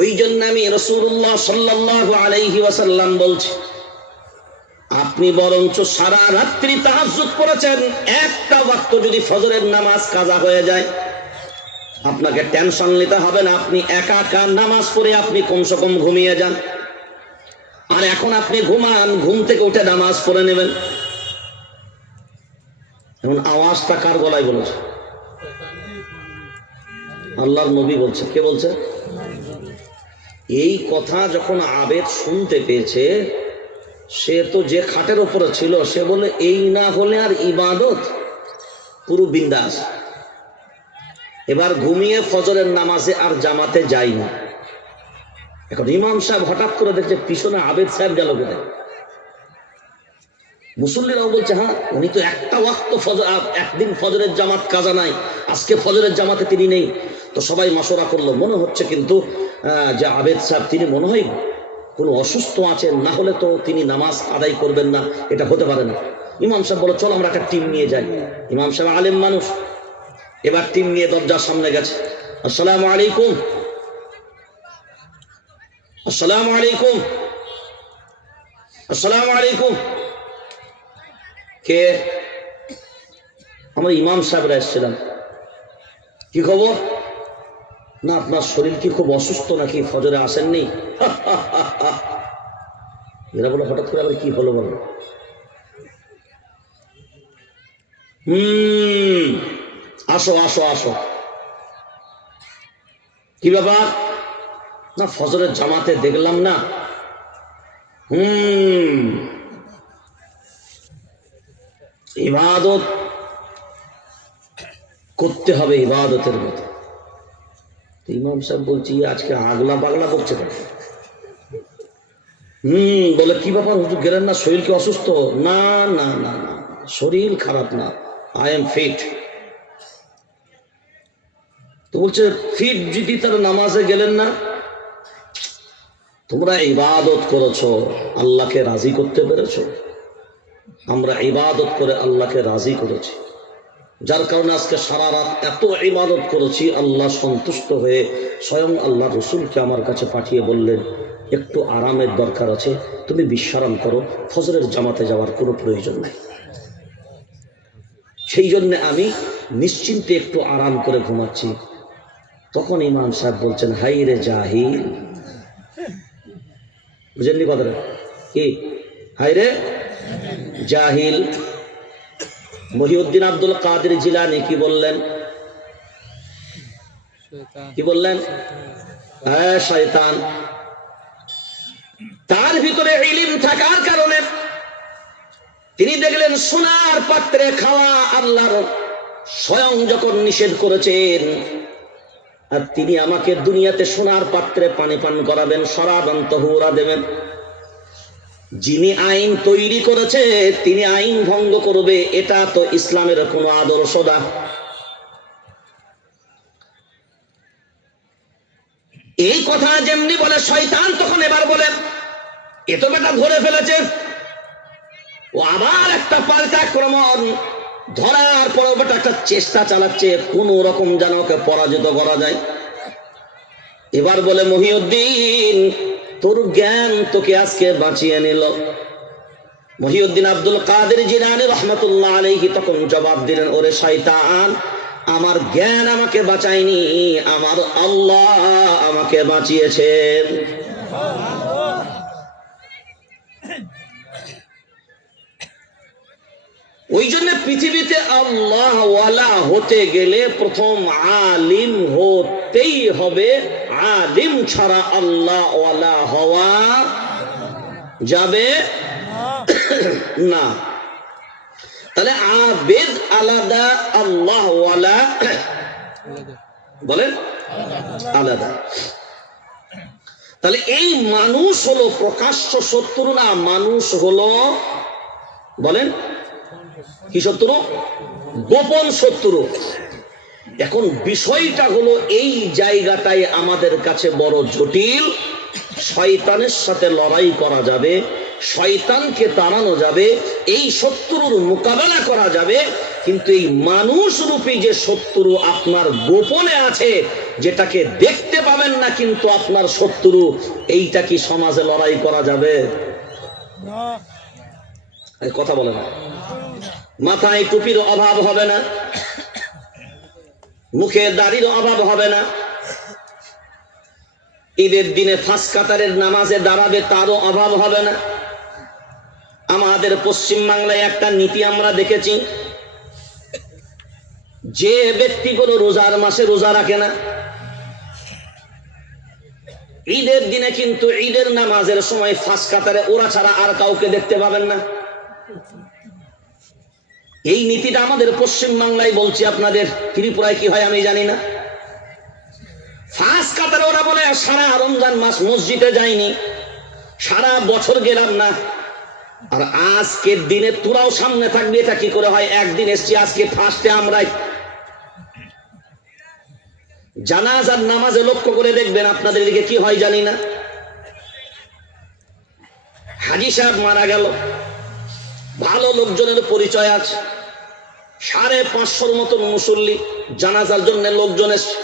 ওই জন্য আমি রাসূলুল্লাহ সাল্লাল্লাহু আলাইহি ওয়াসাল্লাম বলছি, আপনি বরঞ্চ সারা রাত্রি তাহাজ্জুদ পড়েছেন, একটা ওয়াক্ত যদি ফজরের নামাজ কাজা হয়ে যায় আপনাকে টেনশন নিতে হবে না। আপনি একা একা নামাজ পড়ে আপনি কমসে কম ঘুমিয়ে যান। আর এখন আপনি ঘুমান, ঘুম থেকে উঠে নামাজ পড়ে নেবেন। এখন আওয়াজটা কার গলায় বলেছে? আল্লাহর নবী বলছে। কে বলছে? এই কথা যখন আবেদ শুনতে পেয়েছে, সে তো যে খাটের উপরে ছিল, সে বলে এই না হলে আর ইবাদত, পুরো বিন্দাস। এবার ঘুমিয়ে ফজরের নামাজে আর জামাতে যায়নি। এখন ইমাম সাহেব হঠাৎ করে দেখছে পিছনে আবেদ সাহেব গেল কোথায়। মুসল্লিরাও বলছে হ্যাঁ, উনি তো একটা ওয়াক্ত ফজর, একদিন ফজরের জামাত কাজা নাই, আজকে ফজরের জামাতে তিনি নেই। তো সবাই মাশওয়ারা করলো, মনে হচ্ছে কিন্তু যে আবেদ সাহেব তিনি মনে হয় কোনো অসুস্থ আছেন, না হলে তো তিনি নামাজ আদায় করবেন না, এটা হতে পারে না। ইমাম সাহেব বলো চলো আমরা একটা টিম নিয়ে যাই। ইমাম সাহেব আলেম মানুষ, এবার টিম নিয়ে দরজার সামনে গেছে। আসসালামু আলাইকুম, আসসালামু আলাইকুম, আসসালামু আলাইকুম। কে? আমরা ইমাম সাহেবরা এসেছিলাম। কি খবর? না আপনার শরীর কি খুব অসুস্থ নাকি, ফজরে আসেননি? এরা বলে হঠাৎ করে আবার কি হলো বলো? আসো আসো আসো। কি ব্যাপার? না ফজরের জামাতে দেখলাম না। ইবাদত করতে হবে ইবাদতের মতো। ইমাম সাহেব বলছি আজকে আগলা পাগলা করছে কেন? বলে কি ব্যাপার হুজুর গেলেন না, শরীর কি অসুস্থ? না না না না, শরীর খারাপ না, আই এম ফিট। তো বলছে ফিট যদি তার নামাজে গেলেন না? তোমরা ইবাদত করেছো, আল্লাহকে রাজি করতে পেরেছো। আমরা ইবাদত করে আল্লাহকে রাজি করেছি, যার কারণে আজকে সারা রাত এত ইবাদত করেছি। আল্লাহ সন্তুষ্ট হয়ে স্বয়ং আল্লাহ রসুলকে আমার কাছে পাঠিয়ে বললেন একটু আরামের দরকার আছে, তুমি বিশ্রাম করো, ফজরের জামাতে যাওয়ার কোনো প্রয়োজন নাই। সেই জন্য আমি নিশ্চিন্তে একটু আরাম করে ঘুমাচ্ছি। তখন ইমাম সাহেব বলছেন হাই রে জাহিল। বুঝেননি কথাটা কি? হাই রে জাহিল। মহিউদ্দিন আব্দুল কাদের জিলানী কি বললেন? কি বললেন? হ্যাঁ শয়তান। তার ভিতরে ইলম থাকার কারণে তিনি দেখলেন সোনার পাত্রে খাওয়া আল্লাহর স্বয়ং যখন নিষেধ করেছেন, আর তিনি আমাকে দুনিয়াতে সোনার পাত্রে পানি পান করাবেন, শরাবান তাহুরা দেবেন। যিনি আইন তৈরি করেছে তিনি আইন ভঙ্গ করবে, এটা তো ইসলামের কোনো আদর্শ না। এই কথা যেমনি বলে শয়তান, তখন এবার বলে এ তো বেটা ধরে ফেলেছে। ও আবার একটা পাল্টা আক্রমণ, ধরার পর বেটা একটা চেষ্টা চালাচ্ছে কোন রকম যেন ওকে পরাজিত করা যায়। এবার বলে মহিউদ্দিন তোর জ্ঞান তোকে আজকে বাঁচিয়ে নিল। মহিউদ্দিন আব্দুল কাদের জিলানী রহমাতুল্লাহ আলাইহি তখন জবাব দিলেন, ওরে শয়তান, আমার জ্ঞান আমাকে বাঁচায়নি, আমার আল্লাহ আমাকে বাঁচিয়েছেন। ওই জন্য পৃথিবীতে আল্লাহ ওয়ালা হতে গেলে প্রথম আলিম হতেই হবে। আলিম ছাড়া আল্লাহ ওয়ালা হওয়া যাবে না। তাহলে আবেদ আলাদা, আল্লাহ ওয়ালা বলেন আলাদা। তাহলে এই মানুষ হলো প্রকাশ্য শত্রু না, মানুষ হলো বলেন কি শত্রু? গোপন শত্রু। এখন বিষয়টা হলো এই জায়গাটাই আমাদের কাছে বড় জটিল। শয়তানের সাথে লড়াই করা যাবে, শয়তানকে তাড়ানো যাবে, এই শত্রুর মোকাবেলা করা যাবে, কিন্তু এই মানুষ রূপী যে শত্রু আপনার গোপনে আছে, যেটাকে দেখতে পাবেন পাবেন না কিন্তু আপনার শত্রু, এইটা কি সমাজে লড়াই করা যাবে? কথা বলে না। মাথায় টুপির অভাব হবে না, মুখে দাড়ির অভাব হবে না, ঈদের দিনে ফাঁস কাতারের নামাজে দাঁড়াবে তারও অভাব হবে না। আমাদের পশ্চিম বাংলায় একটা নীতি আমরা দেখেছি, যে ব্যক্তিগুলো রোজার মাসে রোজা রাখে না, ঈদের দিনে কিন্তু ঈদের নামাজের সময় ফাঁস কাতারে ওরা ছাড়া আর কাউকে দেখতে পাবেন না। এই নীতিটা আমাদের পশ্চিম বাংলায় বলছি, আপনাদের ত্রিপুরায় কি হয় আমি জানি না। ফাঁস কাতারে ওরা বলে সারা রমজান মাস মসজিদে যাইনি, সারা বছর গেলাম না, আর আজকের দিনে তোরাও সামনে থাকবি। এটা কি করে হয়? একদিন এসছি, আজকে ফার্স্টে আমরাই। জানাজার নামাজে লক্ষ্য করে দেখবেন আপনাদের দিকে কি হয় জানি না। হাজী সাহেব মারা গেল, ভালো লোকজনের পরিচয় আছে, 550 মতন মুসল্লি, জানাজার জন্য লোকজন এসছে।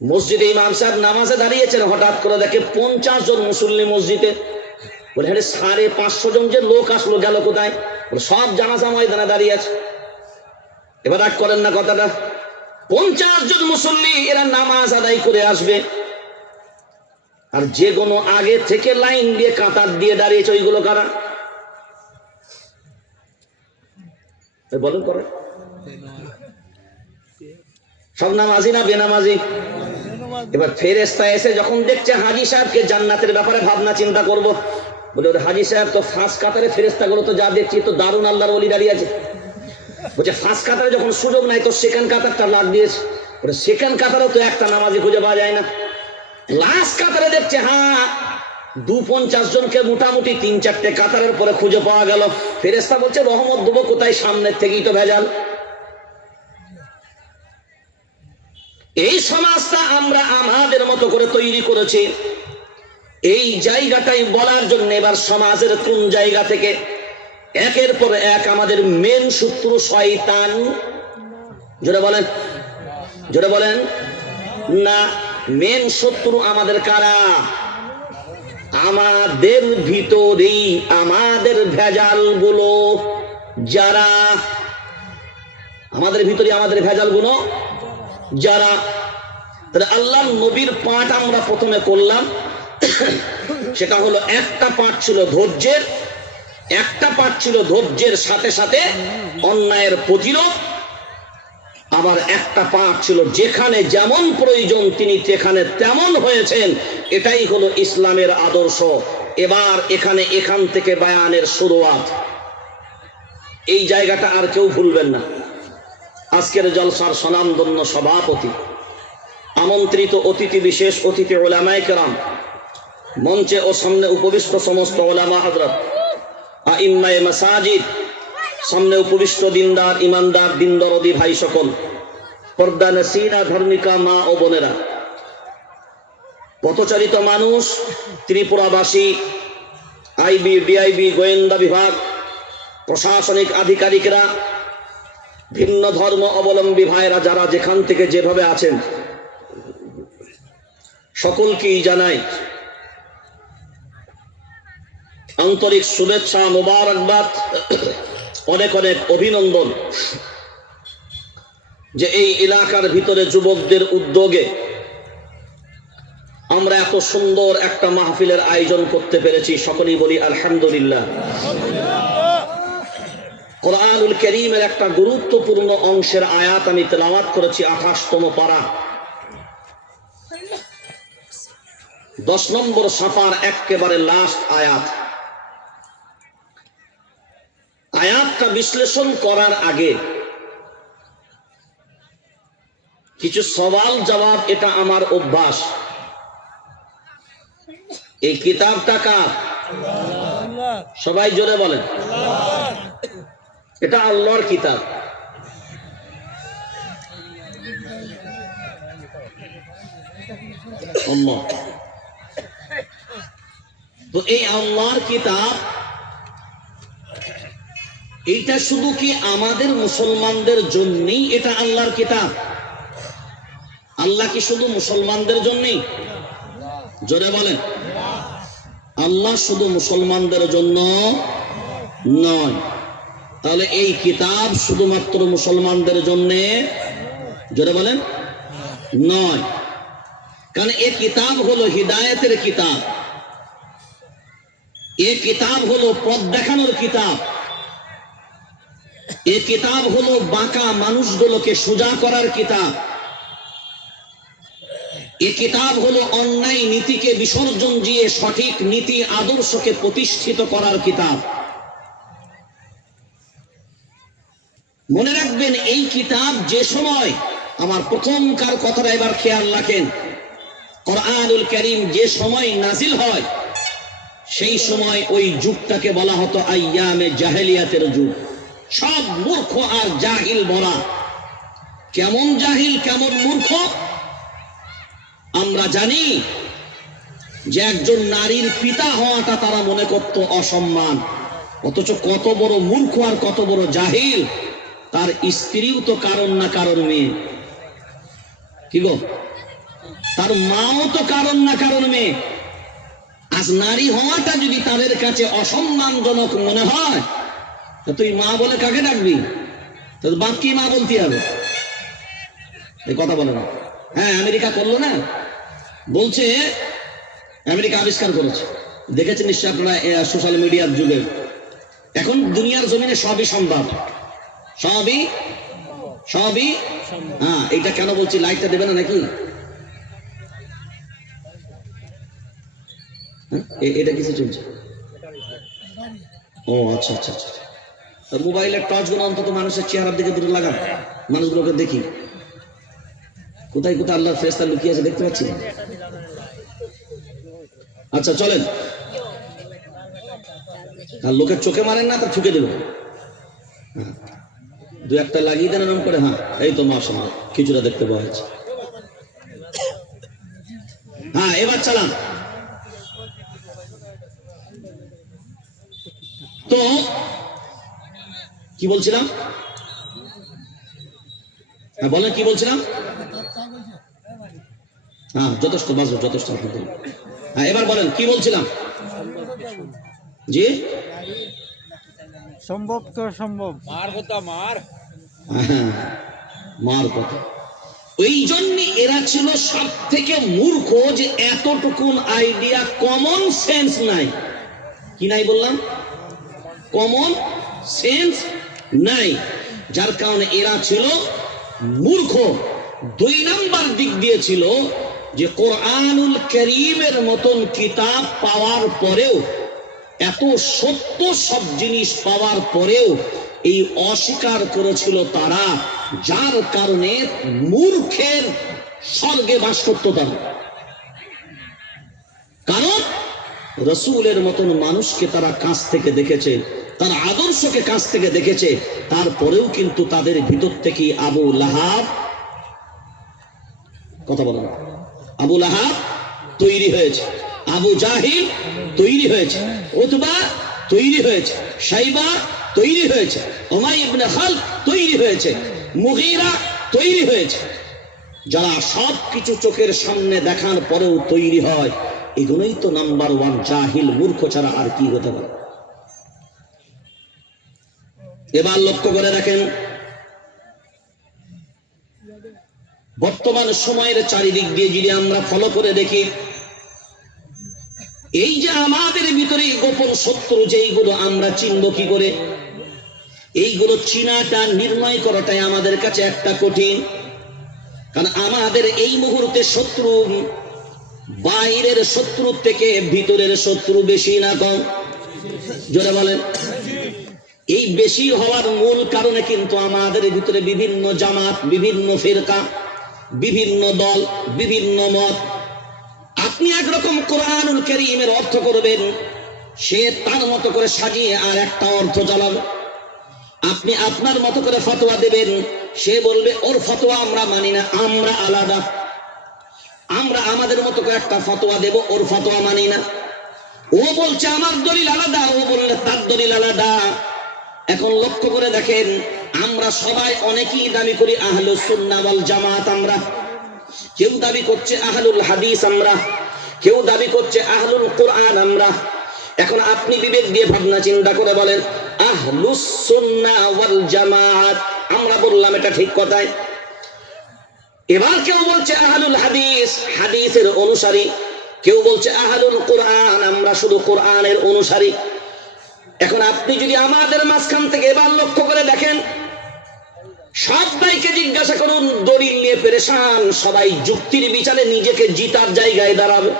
মসজিদে ইমাম সাহেব নামাজে দাঁড়িয়েছেন, হঠাৎ করে দেখে 50 জন মুসল্লি মসজিদে। বলে হ্যাঁ 550 জন যে লোক আসলো গেল কোথায়? সব জানাজা ময়দানে দাঁড়িয়ে আছে। এবার রাগ করেন না কথাটা, 50 জন মুসল্লি এরা নামাজ আদায় করে আসবে, আর যে কোনো আগে থেকে লাইন দিয়ে কাতার দিয়ে দাঁড়িয়েছে ওইগুলো কারা? বলেন করে সব নামাজি না বেনামাজি? এবার ফেরেশতা এসে যখন দেখছে হাজী সাহেবকে জান্নাতের ব্যাপারে ভাবনা চিন্তা করব, বলে ওর হাজী সাহেব তো ফাঁস কাতারে, ফেরেশতা গুলো তো যা দেখছি তো দারুণ আল্লাহর ওলি দাঁড়িয়ে আছে। বলছে ফাঁস কাতারে যখন সুযোগ নাই তো সেকেন্ড কাতারটা লাগ দিয়েছে। সেকেন্ড কাতারেও তো একটা নামাজি খুঁজে পাওয়া যায় না। লাস্ট কাতারে দেখছে হ্যাঁ 250 জনকে মোটামুটি 3-4টে কাতারের পরে খুঁজে পাওয়া গেল। ফেরেশতা বলছে রহমত দেবো কোথায়, সামনের থেকেই তো ভেজাল। এই সমাজটা আমরা আমাদের মতো করে তৈরি করেছি। এই জায়গাটাই বলার জন্য এবার সমাজের কোন জায়গা থেকে একের পর এক আমাদের মেন শত্রু শয়তান। জোরে বলেন, জোরে বলেন না। মেন শত্রু আমাদের কারা? আমাদের ভিতরেই আমাদের ভেজাল গুলো, যারা আমাদের ভিতরে আমাদের ভেজাল গুলো যারা। তাহলে আল্লাহ নবীর পাঠ আমরা প্রথমে করলাম, সেটা হলো একটা পাঠ ছিল ধৈর্যের, একটা পাঠ ছিল ধৈর্যের সাথে সাথে অন্যায়ের প্রতিরোধ, আবার একটা পাঠ ছিল যেখানে যেমন প্রয়োজন তিনি সেখানে তেমন হয়েছেন। এটাই হলো ইসলামের আদর্শ। এবার এখান থেকে বায়ানের শুরুয়াত। এই জায়গাটা আর কেউ ভুলবেন না। আজকের জলসার স্বনামধন্য সভাপতি, আমন্ত্রিত অতিথি, বিশেষ অতিথি উলামায়ে কেরাম, মঞ্চে ও সামনে উপবিষ্ট সমস্ত উলামা হযরত, আইম্মায়ে মাসাজিদ, সামনে উপবিষ্ট দিনদার ইমানদার দিনদরদি ভাই সকল, পর্দা নসিনা ধর্মিকা মা ও বোনেরা, পথচারিত মানুষ, ত্রিপুরাবাসী, আইবি ডিআইবি গোয়েন্দা বিভাগ, প্রশাসনিক আধিকারিকরা, ভিন্ন ধর্ম অবলম্বী ভাইরা যারা যেখান থেকে যেভাবে আছেন, সকলকেই জানাই আন্তরিক শুভেচ্ছা, মোবারকবাদ, অনেক অনেক অভিনন্দন যে এই এলাকার ভিতরে যুবকদের উদ্যোগে আমরা এত সুন্দর একটা মাহফিলের আয়োজন করতে পেরেছি। সকলেই বলি আলহামদুলিল্লাহ। কোরআনুল কারীমের একটা গুরুত্বপূর্ণ অংশের আয়াত আমি তেলাওয়াত করেছি, 28তম পারা, 10 নম্বর সাফার একেবারে লাস্ট আয়াত। আয়াতটা বিশ্লেষণ করার আগে কিছু সওয়াল জবাব, এটা আমার অভ্যাস। এই কিতাবটা কার? সবাই জোরে বলেন। এটা আল্লাহর কিতাব। তো এই আল্লাহর কিতাব, এইটা শুধু কি আমাদের মুসলমানদের জন্যই এটা আল্লাহর কিতাব? আল্লাহ কি শুধু মুসলমানদের জন্যই? জোরে বলেন। আল্লাহ শুধু মুসলমানদের জন্য নয়। তাহলে এই কিতাব শুধুমাত্র মুসলমানদের জন্য, জোরে বলেন, নয়। কারণ এ কিতাব হলো হিদায়াতের কিতাব, এ কিতাব হলো পথ দেখানোর কিতাব, এ কিতাব হলো বাঁকা মানুষগুলোকে সোজা করার কিতাব, এ কিতাব হলো অন্যায় নীতিকে বিসর্জন দিয়ে সঠিক নীতি আদর্শকে প্রতিষ্ঠিত করার কিতাব। মনে রাখবেন, এই কিতাব যে সময়, আমার প্রথমকার কথাটা এবার খেয়াল রাখেন, কোরআনুল কারীম যে সময় নাজিল হয় সেই সময় ওই যুগটাকে বলা হতো আইয়ামে জাহেলিয়াতের যুগ। সব মূর্খ আর জাহিল বলা। কেমন জাহিল, কেমন মূর্খ? আমরা জানি যে একজন নারীর পিতা হওয়াটা তারা মনে করত অসম্মান, অথচ কত বড় মূর্খ আর কত বড় জাহিল। তার স্ত্রীও তো কারণ না কারণ মেয়ে, কি গো, তার মাও তো কারণ না কারণ মেয়ে। আজ নারী হওয়াটা যদি তাদের কাছে অসম্মানজনক মনে হয়, তা তুই মা বলে কাকে ডাকবি? তো বাপকে মা বলতে হবে। এই কথা বলে না। হ্যাঁ, আমেরিকা করলো না, বলছে আমেরিকা আবিষ্কার করেছে। দেখেছেন নিশ্চয় আপনারা সোশ্যাল মিডিয়ার যুগে। এখন দুনিয়ার জমিনে সবই সম্ভব, সবই সবই। হ্যাঁ, এইটা কেন বলছি, লাইটটা দেবে না নাকি? এটা কিছু চলছে? ও আচ্ছা আচ্ছা আচ্ছা। মোবাইলের টর্চ গুলো অন্তত মানুষের চেহারার দিকে দূরে লাগান, মানুষগুলোকে দেখি কোথায় কোথায় আল্লাহর ফেরেশতা লুকিয়ে আছে দেখতে পাচ্ছি। আচ্ছা চলেন, আর লোকের চোখে মারেন না, তা ঠুকে দেবো। দু একটা লাগিয়ে দেন এরকম করে। হ্যাঁ, এই তো মাশাআল্লাহ কিছুটা দেখতে পাওয়া যাচ্ছে। হ্যাঁ, এবার চালান। তো কি বলছিলাম? হ্যাঁ বলেন, কি বলছিলাম? হ্যাঁ, যথেষ্ট বাজো, যথেষ্ট। হ্যাঁ, এবার বলেন কি বলছিলাম? জি, সম্ভব তো সম্ভব। মার কথা, মার মার কথা। ওই জন্য এরা ছিল সব থেকে মূর্খ, যে এতটুকুন আইডিয়া, কমন সেন্স নাই। কি নাই বললাম? কমন সেন্স নাই, যার কারণে এরা ছিল মূর্খ। দুই নাম্বার দিক দিয়ে ছিল যে কোরআনুল কারীমের মতন কিতাব পাওয়ার পরেও, এত সত্য সব জিনিস পাওয়ার পরেও এই অস্বীকার করেছিল তারা, যার কারণে মূর্খের স্বর্গে বাস করত তারা। কারণ রাসূলের মতন মানুষকে তারা কাছ থেকে দেখেছে, তার আদর্শকে কাছ থেকে দেখেছে, তারপরেও কিন্তু তাদের ভিতর থেকে আবু লাহাব, কথা বলেন, আবু লাহাব তৈরি হয়েছে, আবু জাহিল তৈরি হয়েছে, উতবা তৈরি হয়েছে, শাইবা তৈরি হয়েছে, উমাইয়া ইবনে খালদ তৈরি হয়েছে, মুগীরা তৈরি হয়েছে। যারা সব কিছু চোখের সামনে দেখার পরেও তৈরি হয়, এগুলোই তো নাম্বার ওয়ান জাহিল, মূর্খ ছাড়া আর কি হতে পারে? এবার লক্ষ্য করে রাখেন, বর্তমান সময়ের চারিদিক দিয়ে যদি আমরা ফলো করে দেখি, এই যে আমাদের ভিতরে গোপন শত্রু, যেইগুলো আমরা চিনব কি করে? এইগুলো চিনাটা, নির্ণয় করাটাই আমাদের কাছে একটা কঠিন। কারণ আমাদের এই মুহূর্তে শত্রু বাইরের শত্রু থেকে ভিতরের শত্রু বেশি না কম? জোরে বলেন। এই বেশি হওয়ার মূল কারণে কিন্তু আমাদের ভিতরে বিভিন্ন জামাত, বিভিন্ন ফিরকা, বিভিন্ন দল, বিভিন্ন মত। আপনি একরকম কোরআনুল কারীমের অর্থ করবেন, সে তার মতো করে সাজিয়ে আর একটা অর্থ চালাবে। আপনি আপনার মতো করে ফতোয়া দেবেন, সে বলবে ওর ফতোয়া আমরা মানি না, আমরা আলাদা। আমরা আমাদের মতো করে একটা ফতোয়া দেব, ওর ফতোয়া মানি না। ও বলছে আমার দলিল আলাদা, ও বললে তার দলিল আলাদা। এখন লক্ষ্য করে দেখেন, আমরা সবাই অনেকেই দাবি করি আহলুস সুন্নাহ ওয়াল জামাত আমরা, কেউ দাবি করছে আহলুল হাদিস আমরা, কেউ দাবি করছে আহলুল কোরআন আমরা। এখন আপনি বিবেক দিয়ে ভাবনা চিন্তা করে বলেন, আহলুস সুন্নাহ ওয়াল জামাত, আমরা বললাম এটা ঠিক কথাই। এবার কেউ বলছে আহলুল হাদিস, হাদিসের অনুসারী, কেউ বলছে আহলুল কোরআন, আমরা শুধু কোরআনের অনুসারী। এখন আপনি যদি আমাদের মাঝখান থেকে এবার লক্ষ্য করে দেখেন, সবাইকে জিজ্ঞাসা করুন, দলিল নিয়ে পেরেশান, সবাই যুক্তির বিচারে নিজেকে জিতার জায়গায় দাঁড়াবে।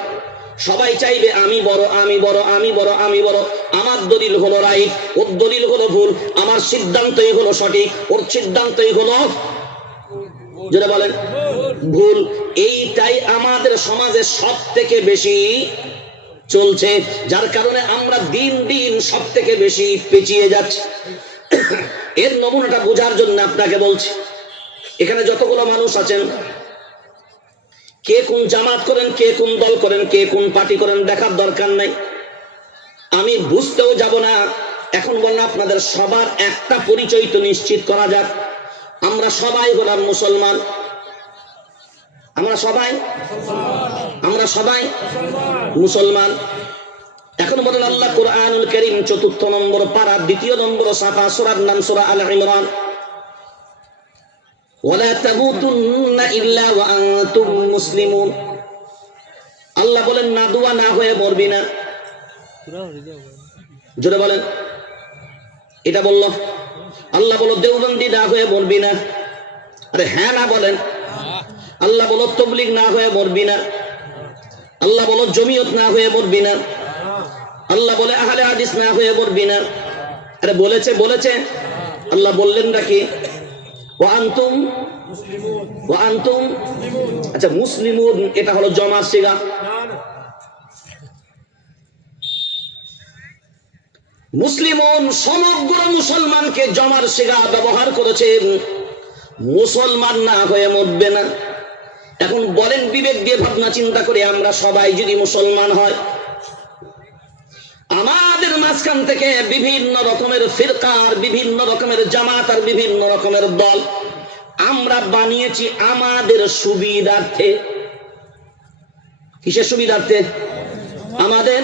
সবাই চাইবে আমি বড়, আমি বড়, আমি বড়, আমি বড়, আমার দলিল হলো রাইট, ওর দলিল হলো ভুল, আমার সিদ্ধান্তই হলো সঠিক, ওর সিদ্ধান্তই হলো, যেটা বলেন, ভুল। এইটাই আমাদের সমাজে সব থেকে বেশি চলছে, যার কারণে আমরা দিন দিন সব থেকে বেশি পিছিয়ে যাচ্ছি। এর নমুনাটা বোঝার জন্য আপনাকে বলছি, এখানে যতগুলো মানুষ আছেন, কে কোন জামাত করেন, কে কোন দল করেন, কে কোন পার্টি করেন, দেখার দরকার নাই, আমি বুঝতেও যাব না। এখন বলুন, আপনাদের সবার একটা পরিচয় তো নিশ্চিত করা যাক, আমরা সবাই হলাম মুসলমান। আমরা সবাই মুসলমান। এখন বলেন, আল্লাহ কুরআনুল কারীম ৪র্থ নম্বর পারা ২য় নম্বর সাফা, সূরার নাম সূরা আল ইমরান, ওয়ালা তামুতুন্না ইল্লা ওয়া আনতুম মুসলিমুন। আল্লাহ বলেন, না দোয়া না হয়ে মরবি না। জোরে বলেন, এটা বললো আল্লাহ। বলো দেওবন্দি না হয়ে মরবি না। আরে হ্যাঁ না বলেন। আল্লাহ বলো তাবলীগ না হয়ে মরবি না। আল্লাহ বলো জমিয়ত না হয়ে মরবি না। আল্লাহ বলে আহলে হাদিস না হয়ে মরবি না। আরে বলেছে আল্লাহ বললেন নাকি ওয়া আনতুম, আচ্ছা মুসলিমুন এটা হলো জমার সিগা। মুসলিমুন সমগ্র মুসলমানকে জমার সিগা ব্যবহার করেছেন, মুসলমান না হয়ে মরবে না। এখন বলেন, বিবেক দিয়ে ভাবনা চিন্তা করে, আমরা সবাই যদি মুসলমান হয়, আমাদের মাঝখান থেকে বিভিন্ন রকমের ফিরকার, বিভিন্ন রকমের জামাত আর বিভিন্ন রকমের দল আমরা বানিয়েছি আমাদের সুবিধার্থে। কিসের সুবিধার্থে? আমাদের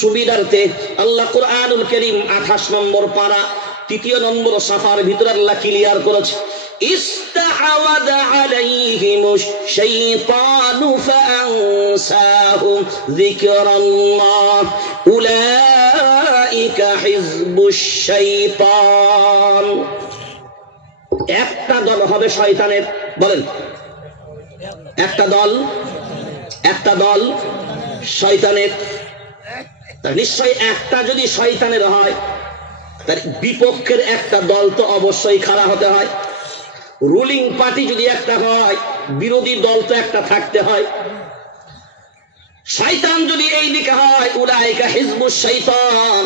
সুবিধার্থে। আল্লাহ কুরআনুল কারীম 28 নম্বর পারা 3য় নম্বর সাফার ভিতর আল্লাহ ক্লিয়ার করেছে, ইস্তাহাওয়াযা আলাইহিমুশ শাইতানু ফাআনসাহুম যিকরাল্লাহ উলাইকা হিজবুশ শাইতান। একটা দল হবে শয়তানের, বলেন একটা দল শয়তানের। নিশ্চয় একটা যদি শয়তানের হয়, তার বিপক্ষের একটা দল তো অবশ্যই খাড়া হতে হয়। রুলিং পার্টি যদি একটা হয়, বিরোধী দল তো একটা থাকতে হয়। শয়তান যদি এই দিকে হয়, উলাইকা হিজবুশ শাইতান,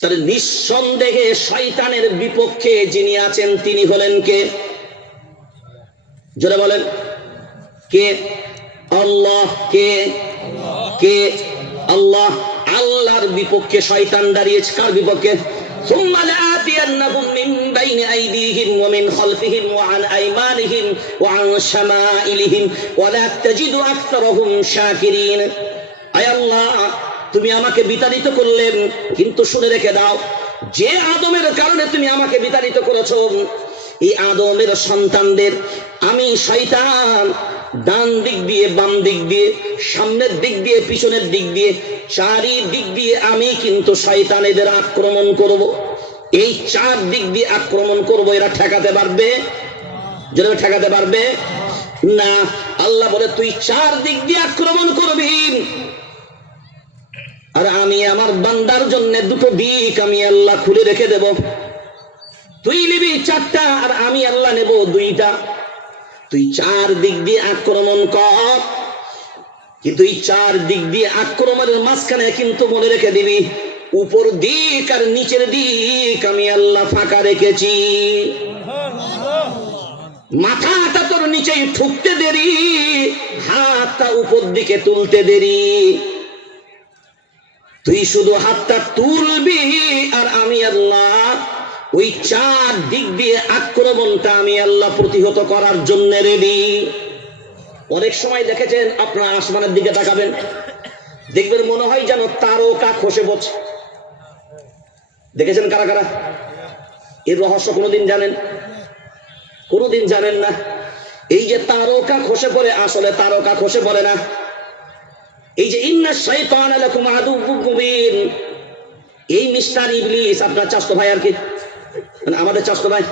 তাহলে নিঃসন্দেহে শয়তানের বিপক্ষে যিনি আছেন তিনি হলেন কে? জোরে বলেন, কে? আল্লাহ। কে? আল্লাহ। আল্লাহর বিপক্ষে শয়তান দাঁড়িয়েছে। কার বিপক্ষে? ثم لآتينهم من بين أيديهم ومن خلفهم وعن أيمانهم وعن شمائلهم ولا تجد أكثرهم شاكرين। আয় আল্লাহ, তুমি আমাকে বিতাড়িত করলেন, কিন্তু শুনে রেখে দাও, যে আদমের কারণে তুমি আমাকে বিতাড়িত করেছো, এই আদমের সন্তানদের আমি শয়তান ডান দিক দিয়ে, বাম দিক দিয়ে, সামনের দিক দিয়ে, পিছনের দিক দিয়ে, চারিদিক দিয়ে আমি কিন্তু শয়তানেদের আক্রমণ করব। এই 4 দিক দিয়ে আক্রমণ করব। এরা ঠেকাতে পারবে? যারা ঠেকাতে পারবে না। আল্লাহ বলে, তুই 4 দিক দিয়ে আক্রমণ করবি, আর আমি আমার বান্দার জন্য 2টো দিক আমি আল্লাহ খুলে রেখে দেব। তুই নিবি 4টা, আর আমি আল্লাহ নেব 2টা। তুই 4 দিক দিয়ে আক্রমণ কর, কিন্তু এই 4 দিক দিয়ে আক্রমণের মাঝখানে কিন্তু মনে রেখে দিবি, উপর দিক আর নিচের দিক আমি আল্লাহ ফাঁকা রেখেছি। মাথাটা তোর নিচেই ঠুকতে দেরি, হাতটা উপর দিকে তুলতে দেরি। তুই শুধু হাতটা তুলবি, আর আমি আল্লাহ ওই চার দিক দিয়ে আক্রমণটা আমি আল্লাহ প্রতিহত করার জন্য রেডি। অনেক সময় দেখেছেন আপনারা আসমানের দিকে তাকাবেন, দেখবেন মনে হয় যেন তারকা খসে পড়ছে। দেখেছেন কারা কারা? এর রহস্য কোনোদিন জানেন? কোনোদিন জানেন না। এই যে তারকা খসে পড়ে, আসলে তারকা খসে পড়ে না। এই যে ইন্না শাইতানা লাকুম আদুউম মুবিন, এই মিস্টার ইবলিস, আপনার চাচতো ভাই আর কি, মানে আমাদের চাচতো ভাই,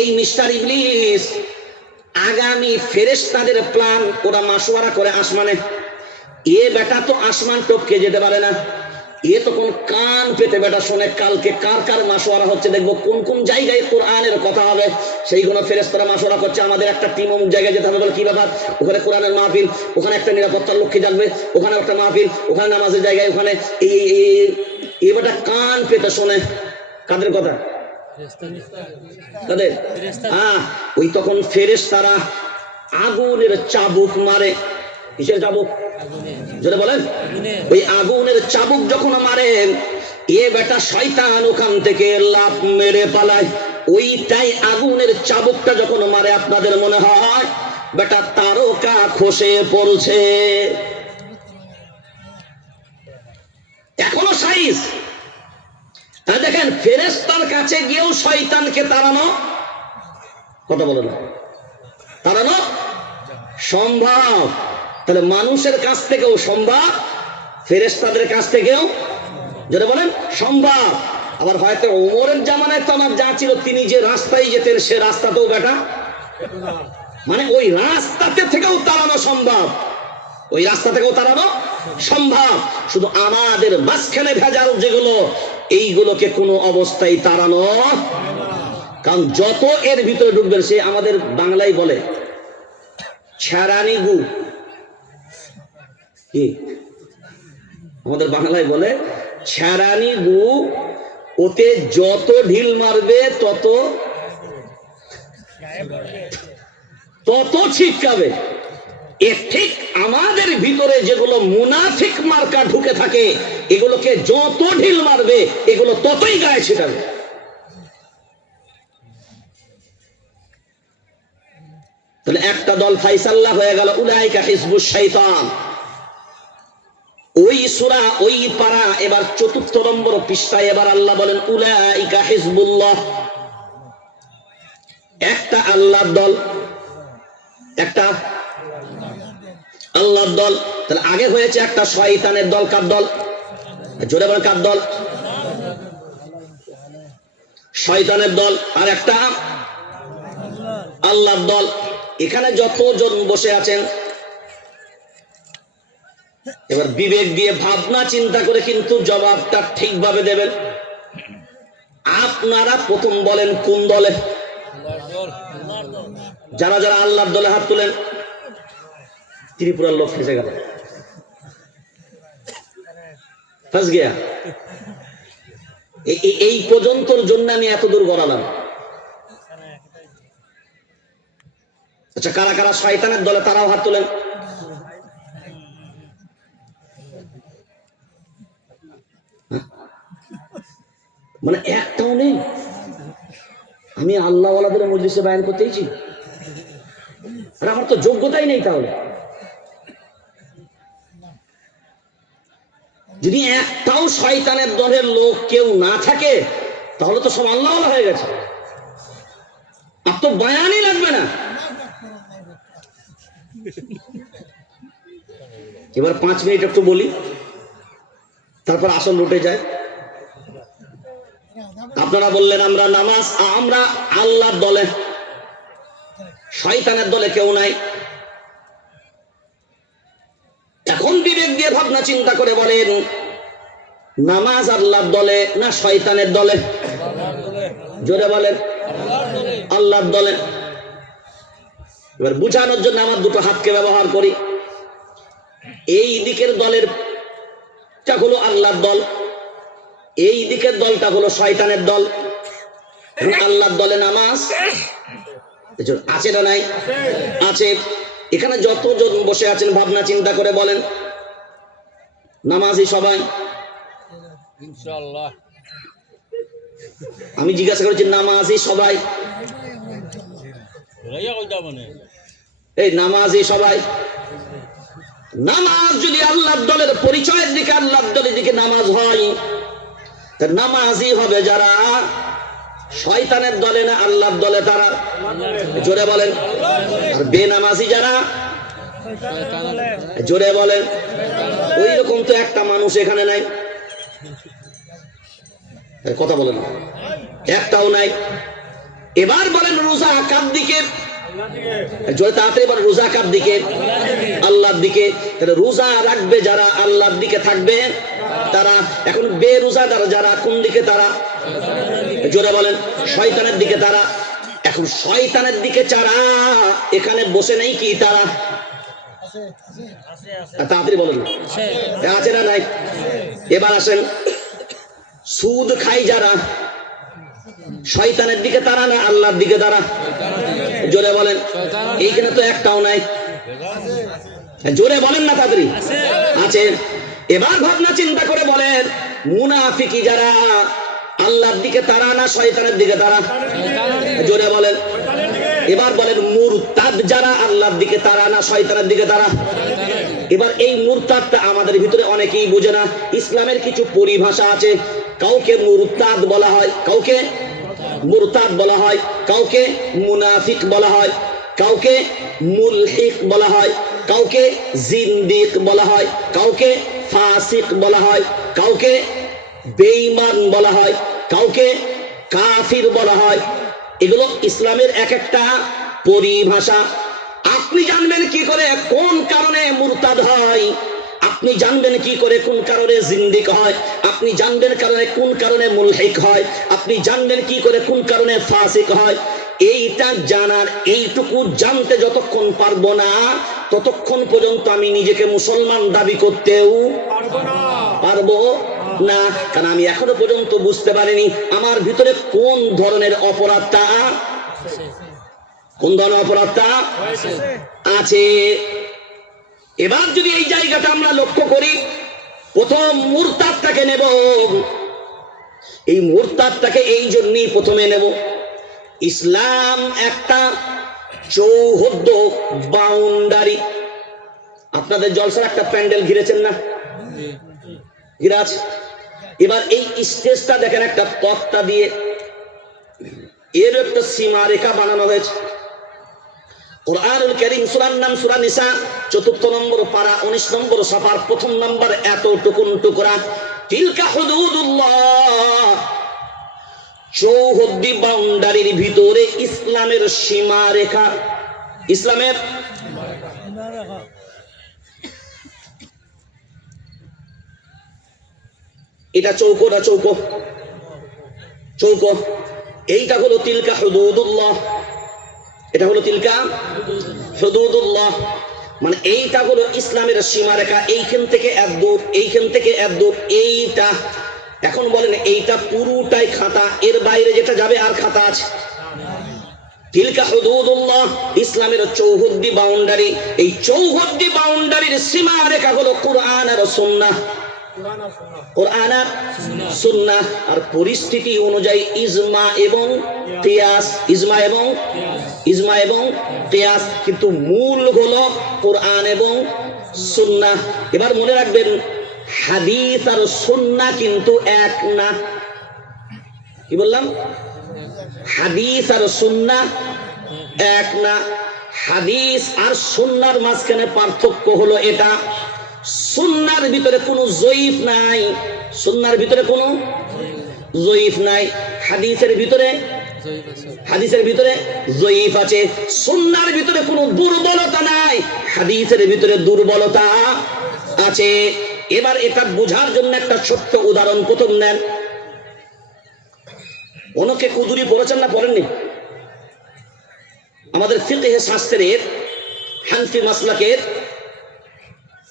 এই মিস্টার ইবলিস আগামী ফেরেশতাদের প্ল্যান ওরা মাসওয়ারা করে আসমানে। এ বেটা তো আসমান টপকে যেতে পারে না, এ তখন কান পেতে বেটা শোনে কালকে কার কার মাসওয়ারা হচ্ছে, দেখবো কোন কোন জায়গায় কোরআনের কথা হবে, সেইগুলো ফেরেশতারা মাসওয়ারা করছে। আমাদের একটা টিম অমুক জায়গায় যেতে হবে, বলে কি ব্যাপার? ওখানে কোরআনের মাহফিল, ওখানে একটা নিরাপত্তার লক্ষ্যে যাবে, ওখানে একটা মাহফিল, ওখানে নামাজের জায়গায়, ওখানে এই বেটা কান পেতে শোনে কাদের কথা? কাদের? ওই তখন ফেরেশতারা আগুনের চাবুক মারে। কিসের চাবুক? যেটা বলেন, ওই আগুনের চাবুক যখন মারেন, এ বেটা শয়তান ওখান থেকে লাফ মেরে পালায়। ওইটাই আগুনের চাবুকটা যখন মারে, আপনাদের মনে হয় বেটা তারকা খসে পড়ছে। এখনো সাইজ দেখেন, ফেরেশতার কাছে গিয়েও শয়তানকে তাড়ানো, কথা বলে না, তাড়ানো সম্ভব। তাহলে মানুষের কাছ থেকেও সম্ভব, ফেরেশতাদের কাছ থেকেও যেটা বলেন সম্ভব। আবার হয়তো ওমরের জামানায় তো আমার যা ছিল, তিনি যে রাস্তায় যেতেন সে রাস্তাতেও বেটা, মানে ওই রাস্তাতে থেকেও তাড়ানো সম্ভব, ওই রাস্তা থেকেও তাড়ানো সম্ভব। শুধু আমাদের মাঝখানে ভেজাল যেগুলো, এইগুলোকে কোনো অবস্থায় তাড়ানো, কারণ যত এর ভিতরে ঢুকবেন, সে আমাদের বাংলায় বলে ছেড়ানি গু, কি আমাদের বাংলায় বলে ছেড়ানি গু, ওতে যত ঢিল মারবে তত তত ছিটকাবে। এর ঠিক আমাদের ভিতরে যেগুলো মুনাফিক মার্কা ঢুকে থাকে, এগুলোকে যত ঢিল মারবে এগুলো ততই গায়ে ছিটাবে। তাহলে একটা দল ফাইসাল্লাহ হয়ে গেল, উলাইকা হিজবুশ শাইতান। ওই সূরা ওই পারা এবার ৪র্থ নম্বর পৃষ্ঠায় এবার আল্লাহ বলেন উলাইকা হিজবুল্লাহ, একটা আল্লাহর দল, একটা আল্লাহর দল। তাহলে আগে হয়েছে একটা শয়তানের দল। কার দল? জোরে বলেন, কার দল? শয়তানের দল। আর একটা আল্লাহর দল। এখানে যতজন বসে আছেন, এবার বিবেক দিয়ে ভাবনা চিন্তা করে কিন্তু জবাবটা ঠিকভাবে দেবেন। আপনারা প্রথম বলেন কোন দলে? যারা যারা আল্লাহর দলে হাত তুলেন। ত্রিপুরার লোক ফেসে গেল, ফাঁস গিয়া। এই পর্যন্তর জন্য আমি এত দূর গড়ালাম। আচ্ছা, কারা কারা শয়তানের দলে, তারাও হাত তোলেন। মানে একটাও নেই। আমি আল্লাহ ওয়ালাদের মজলিসে বায়ান করতেইছি, আর আমার তো যোগ্যতাই নেই। তাহলে যদি একটাও শয়তানের দলের লোক কেউ না থাকে, তাহলে তো সব আল্লাহ ওয়ালা হয়ে গেছে, আর তো বয়ানই লাগবে না। এবার 5 মিনিট একটু বলি, তারপর আসল রুটে যায়। আপনারা বললেন আমরা নামাজ, আমরা আল্লাহর দলে, শয়তানের দলে কেউ নাই। এখন বিবেক দিয়ে ভাবনা চিন্তা করে বলেন, নামাজ আল্লাহর দলে না শয়তানের দলে? জোরে বলেন, আল্লাহর দলে। এবার বুঝানোর জন্য আমার দুটো হাতকে ব্যবহার করি। এই দিকের দলের টা হলো আল্লাহর দল, এই দিকের দলটা হলো শয়তানের দল। আল্লাহর দলে নামাজ আছে না নাই? আছে। এখানে যতজন বসে আছেন ভাবনা চিন্তা করে বলেন, নামাজি সবাই? ইনশাআল্লাহ। আমি জিজ্ঞাসা করেছি নামাজি সবাই, এই নামাজি সবাই? নামাজ যদি আল্লাহর দলের পরিচয়ের দিকে, আল্লাহর দলের দিকে নামাজ হয়, তা নামাজি হবে যারা শয়তানের দলে না আল্লাহর দলে, তারা জোরে বলেন। আর বেনামাজি যারা, জোরে বলেন। ওই রকম তো একটা মানুষ এখানে নাই, কথা বলেন, একটাও নাই। এবার বলেন রোজা কার দিকে? জোরে তাড়াতাড়ি বলেন, রোজা কার দিকে? আল্লাহর দিকে। তাহলে রোজা রাখবে যারা আল্লাহর দিকে থাকবে তারা। এখন বেরোজাদার যারা কোন দিকে? তারা জোরে বলেন, শয়তানের দিকে তারা। এখন শয়তানের দিকে যারা এখানে বসে নেই কি? তারা তাড়াতাড়ি বলেন, আছে না নাই? এবার আসেন, সুদ খাই যারা শয়তানের দিকে তারা না আল্লাহর দিকে তারা? জোরে বলেন। এইখানে তো একটাও নাই, জোরে বলেন না তাড়াতাড়ি। আছে। এবার ভাবনা চিন্তা করে বলেন, মুনাফিকি যারা আল্লাহর দিকে তারা না শয়তানের দিকে তারা? জোরে বলেন। এবার বলেন মুরতাদ যারা আল্লাহর দিকে তারা না শয়তানের দিকে তারা? এবার এই মুরতাদটা আমাদের ভিতরে অনেকেই বুঝে না। ইসলামের কিছু পরিভাষা আছে, কাউকে মুরতাদ বলা হয়, কাউকে মুরতাদ বলা হয়, কাউকে মুনাফিক বলা হয়, কাউকে মুলহিক বলা হয়, কাউকে জিন্দিক বলা হয়, কাউকে ফাসিক বলা হয়, কাউকে বেঈমান বলা হয়, কাউকে কাফির বলা হয়। এগুলো ইসলামের এক একটা পরিভাষা। আপনি জানবেন কি করে কোন কারণে মুরতাদ হয়? আপনি জানবেন কি করে কোন কারণে জিন্দিক হয়? আপনি জানবেন কারণে কোন কারণে মুলহিক হয়? আপনি জানবেন কি করে কোন কারণে ফাসিক হয়? এইটা জানার, এইটুকু জানতে যতক্ষণ পারবো না ততক্ষণ পর্যন্ত আমি নিজেকে মুসলমান দাবি করতেও পারবো না। কারণ আমি এখনো পর্যন্ত বুঝতে পারিনি আমার ভিতরে কোন ধরনের অপরাধটা, কোন ধরনের অপরাধটা আছে। এবার যদি এই জায়গাটা আমরা লক্ষ্য করি, প্রথম মুরতাদটাকে নেব। এই মুরতাদটাকে এই জন্যই প্রথমে নেব, ইসলাম একটা চৌহদ্দ বাউন্ডারি। আপনাদের জলসার একটা প্যান্ডেল ঘিরেছেন না? ঘিরে আছে। এবার এই স্টেজটা দেখেন একটা তক্তা দিয়ে এর একটা সীমারেখা বানানো হয়েছে। কুরআনুল কারীম সূরার নাম সূরা নিসা, ৪র্থ নম্বর পারা, ১৯ নম্বর সাফার, প্রথম নম্বর এতটুকুন টুকরা, তিলকা হুদুদুল্লাহ। চৌহদ্দি বাউন্ডারির ভিতরে ইসলামের সীমারেখা, ইসলামের এটা চৌকো না চৌকো? চৌকো। এইটা হলো তিলকা হুদুদুল্লাহ, এটা হলো তিলকা হুদুদুল্লাহ, মানে এইটা হলো ইসলামের সীমারেখা। এইখান থেকে এত দূর, এইখান থেকে এত দূর, এইটা। এখন বলেন এইটা পুরোটাই খাতা, এর বাইরে যেটা যাবে আর খাতা আছে? তিলকা হুদুদুল্লাহ, ইসলামের চৌহদ্দি বাউন্ডারি। এই চৌহদ্দি বাউন্ডারির সীমারেখা হলো কুরআন আর সুন্নাহ, কুরআন আর সুন্নাহ। আর পরিস্থিতি অনুযায়ী ইজমা এবং কিয়াস, ইজমা এবং কিয়াস, কিন্তু মূল হলো কুরআন এবং সুন্নাহ। এবার মনে রাখবেন, হাদিস আর সুন্নাহ কিন্তু এক না। কি বললাম? হাদিস আর সুন্নাহ এক না। হাদিস আর সুন্নাহর মাঝখানে পার্থক্য হলো এটা, সুন্নাহর ভিতরে কোনো জয়ীফ নাই, সুন্নাহর ভিতরে কোনো জয়ীফ নাই। হাদিসের ভিতরে জয়ীফ আছে। সুন্নাহর ভিতরে কোনো দুর্বলতা নাই, হাদিসের ভিতরে দুর্বলতা আছে। এবার এটা বোঝার জন্য একটা ছোট্ট উদাহরণ প্রথম নেন। অনেকে কুদুরি পড়েছেন না পড়েননি? আমাদের ফিকহে শাস্ত্রের, হানফি মাসলাকের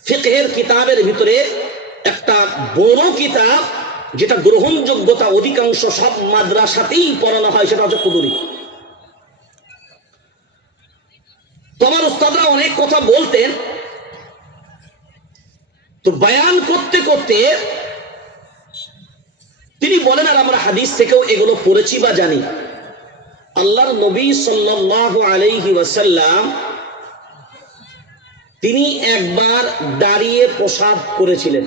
ফিকহের কিতাবের ভিতরে একটা বড় কিতাব, যেটা গ্রহণযোগ্যতা অধিকাংশ সব মাদ্রাসাতেই পড়ানো হয়, সেটা হচ্ছে কুদুরি। তোমার উস্তাদরা অনেক কথা বলতেন, তো বয়ান করতে করতে তিনি বলেন, আর আমরা হাদিস থেকেও এগুলো পড়েছি বা জানি, আল্লাহর নবী সাল্লাল্লাহু আলাইহি ওয়াসাল্লাম তিনি একবার দাঁড়িয়ে প্রসাব করেছিলেন।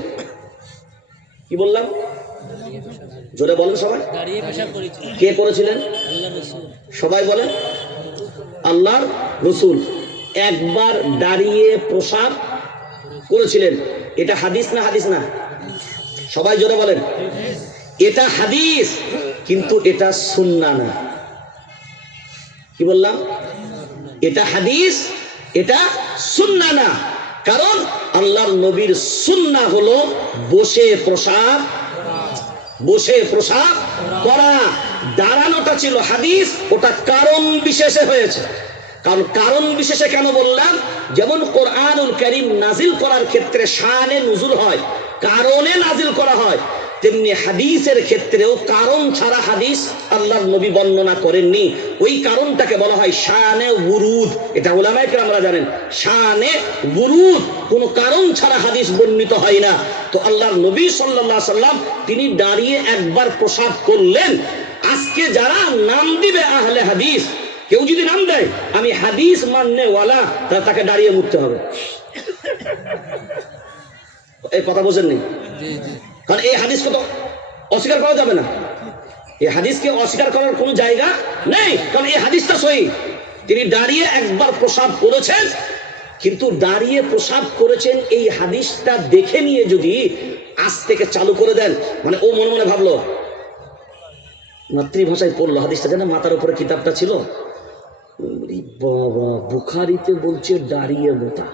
কি বললাম? জোরে বলেন সবাই। কে করেছিলেন? সবাই বলেন। আল্লাহর রাসূল একবার দাঁড়িয়ে প্রসাব করেছিলেন। এটা হাদিস না হাদিস না? সবাই জোরে বলেন। এটা হাদিস, কিন্তু এটা সুন্নাহ না। কি বললাম? এটা হাদিস, এটা সুন্নাহ না। কারণ আল্লাহর নবীর সুন্নাহ হলো বসে প্রসাব করা। দাঁড়ানোটা ছিল হাদিস, ওটা কারণ বিশেষে হয়েছে। কারণ বিশেষে কেন বললাম? যেমন কোরআনুল কারীম নাজিল করার ক্ষেত্রে শানে নুজুল হয়, কারণে নাজিল করা হয়, তেমনি হাদিসের ক্ষেত্রেও কারণ ছাড়া হাদিস আল্লাহর নবী বর্ণনা করেননি। ওই কারণটাকে বলা হয় শানে বুরুদ। এটা উলামায়ে কেরামরা জানেন, শানে বুরুদ। কোনো কারণ ছাড়া হাদিস বর্ণিত হয় না। তো আল্লাহর নবী সাল্লাল্লাহু আলাইহি সাল্লাম তিনি দাঁড়িয়ে একবার প্রসাব করলেন। আজকে যারা নাম দিবে আহলে হাদিস, কেউ যদি নাম দেয় আমি হাদিস মাননে ওয়ালা, তাকে দাঁড়িয়ে মুততে হবে। এই কথা বোঝেননি? কারণ এই হাদিসকে তো অস্বীকার করা যাবে না। এই হাদিসকে অস্বীকার করার কোনো জায়গা নেই, কারণ এই হাদিসটা সহিহ। তিনি দাঁড়িয়ে একবার প্রসাব করেছেন, কিন্তু দাঁড়িয়ে প্রসাব করেছেন এই হাদিসটা দেখে নিয়ে যদি আজ থেকে চালু করে দেন, মানে ও মনে মনে ভাবলো, মাতৃভাষায় পড়লো হাদিসটা, যেন মাথার উপরে কিতাবটা ছিল, বাবা বুখারীতে বলছে দাঁড়িয়ে মোতা।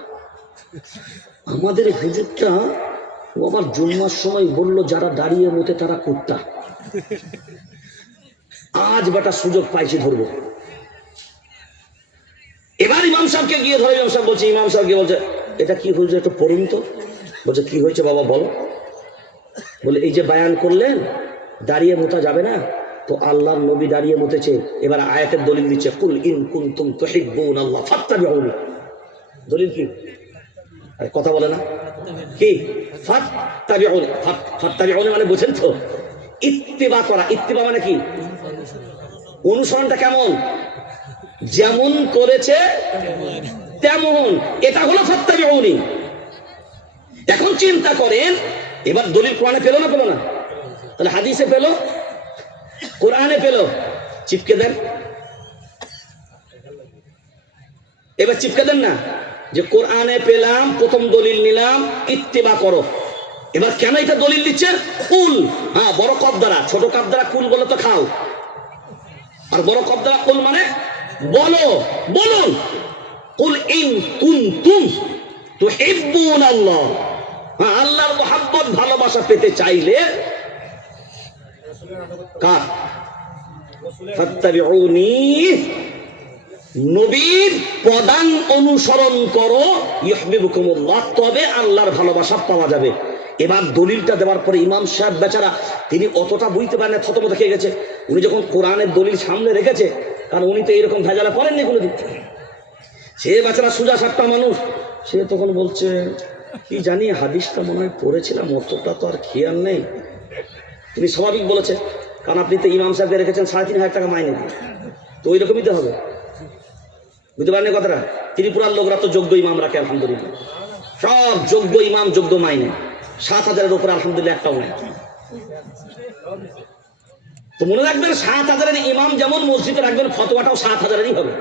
আমাদের হুজুরটা আবার জুম্মার সময় বললো যারা দাঁড়িয়ে মোতে তারা কুত্তা। আজ বেটা সুযোগ পাইছি ধরবো। এবার ইমাম সাহেবকে গিয়ে ধরে, ইমাম সাহেব বলছে, ইমাম সাহেব গিয়ে বলছে এটা কি হয়েছে একটু পড়ুন তো। বলছে কি হয়েছে বাবা বলো। বলে এই যে বায়ান করলেন দাঁড়িয়ে মোতা যাবে না, তো আল্লাহর নবী দাঁড়িয়ে মুতেছে। এবার আয়াতের দলিল দিচ্ছে, কুল ইন কুনতুম তুহিব্বুনাল্লাহ ফাত্তাবিউনি। দলিল কি? কথা বলে না কি? ফাত্তাবিউনি। ফাত্তাবিউনি মানে বুঝেন তো? ইত্তিবা করা। ইত্তিবা মানে কি? অনুসরণটা কেমন? যেমন করেছে তেমন, এটা হলো ফাত্তাবিউনি। এখন চিন্তা করেন, এবার দলিল কোরআনে পেল না পেল না? তাহলে হাদিসে পেল, কোরআনে পেল, চিপকে দেন। এবার চিপকে দেন না যে কোরআনে পেলাম, প্রথম দলিল নিলাম, ইত্তিবা করো। এবার কেন এটা দলিল দিচ্ছেন? কুল, হ্যাঁ বড় কপ দ্বারা, ছোট কাপ দ্বারা কুল বলে তো খাও, আর বড় কপ দ্বারা কুল মানে বলো, বলুন। কুল ইন কুনতুম তুহিব্বুনাল্লাহ, হ্যাঁ আল্লাহর মুহাব্বত ভালোবাসা পেতে চাইলে কার? ফাত্তাবিউনি, নবীর পদান অনুসরণ করো, ইউহিব্বুকুমুল্লাহ, তবে আল্লাহর ভালোবাসা পাওয়া যাবে। এবার দলিলটা দেওয়ার পরে ইমাম সাহেব বেচারা তিনি অতটা বুঝতে পারেন না, থতমত খেয়ে গেছে। উনি যখন কোরআনের দলিল সামনে রেখেছে, কারণ উনি তো এরকম ভেজালে পড়েননি কোনোদিন, সে বেচারা সোজা সাপটা মানুষ, সে তখন বলছে কি জানি হাদিসটা মনে হয় পড়েছিলাম, অতটা তো আর খেয়াল নেই। তিনি স্বাভাবিক বলেছে, কারণ আপনি তো ইমাম সাহেবকে রেখেছেন 3,500 টাকা মাইনে, তো ওই রকমই তো হবে। বুঝতে পারেন কথাটা? ত্রিপুরার লোকরা তো যোগ্য ইমাম রাখে, আলহামদুলিল্লাহ, সব যোগ্য ইমাম, যোগ্য মাইনে। 7,000-এর উপরে আলহামদুলিল্লাহ একটাও নেই। তো মনে রাখবেন, 7,000-এর ইমাম যেমন মসজিদে রাখবেন, ফতোয়াটাও 7,000-এরই হবে।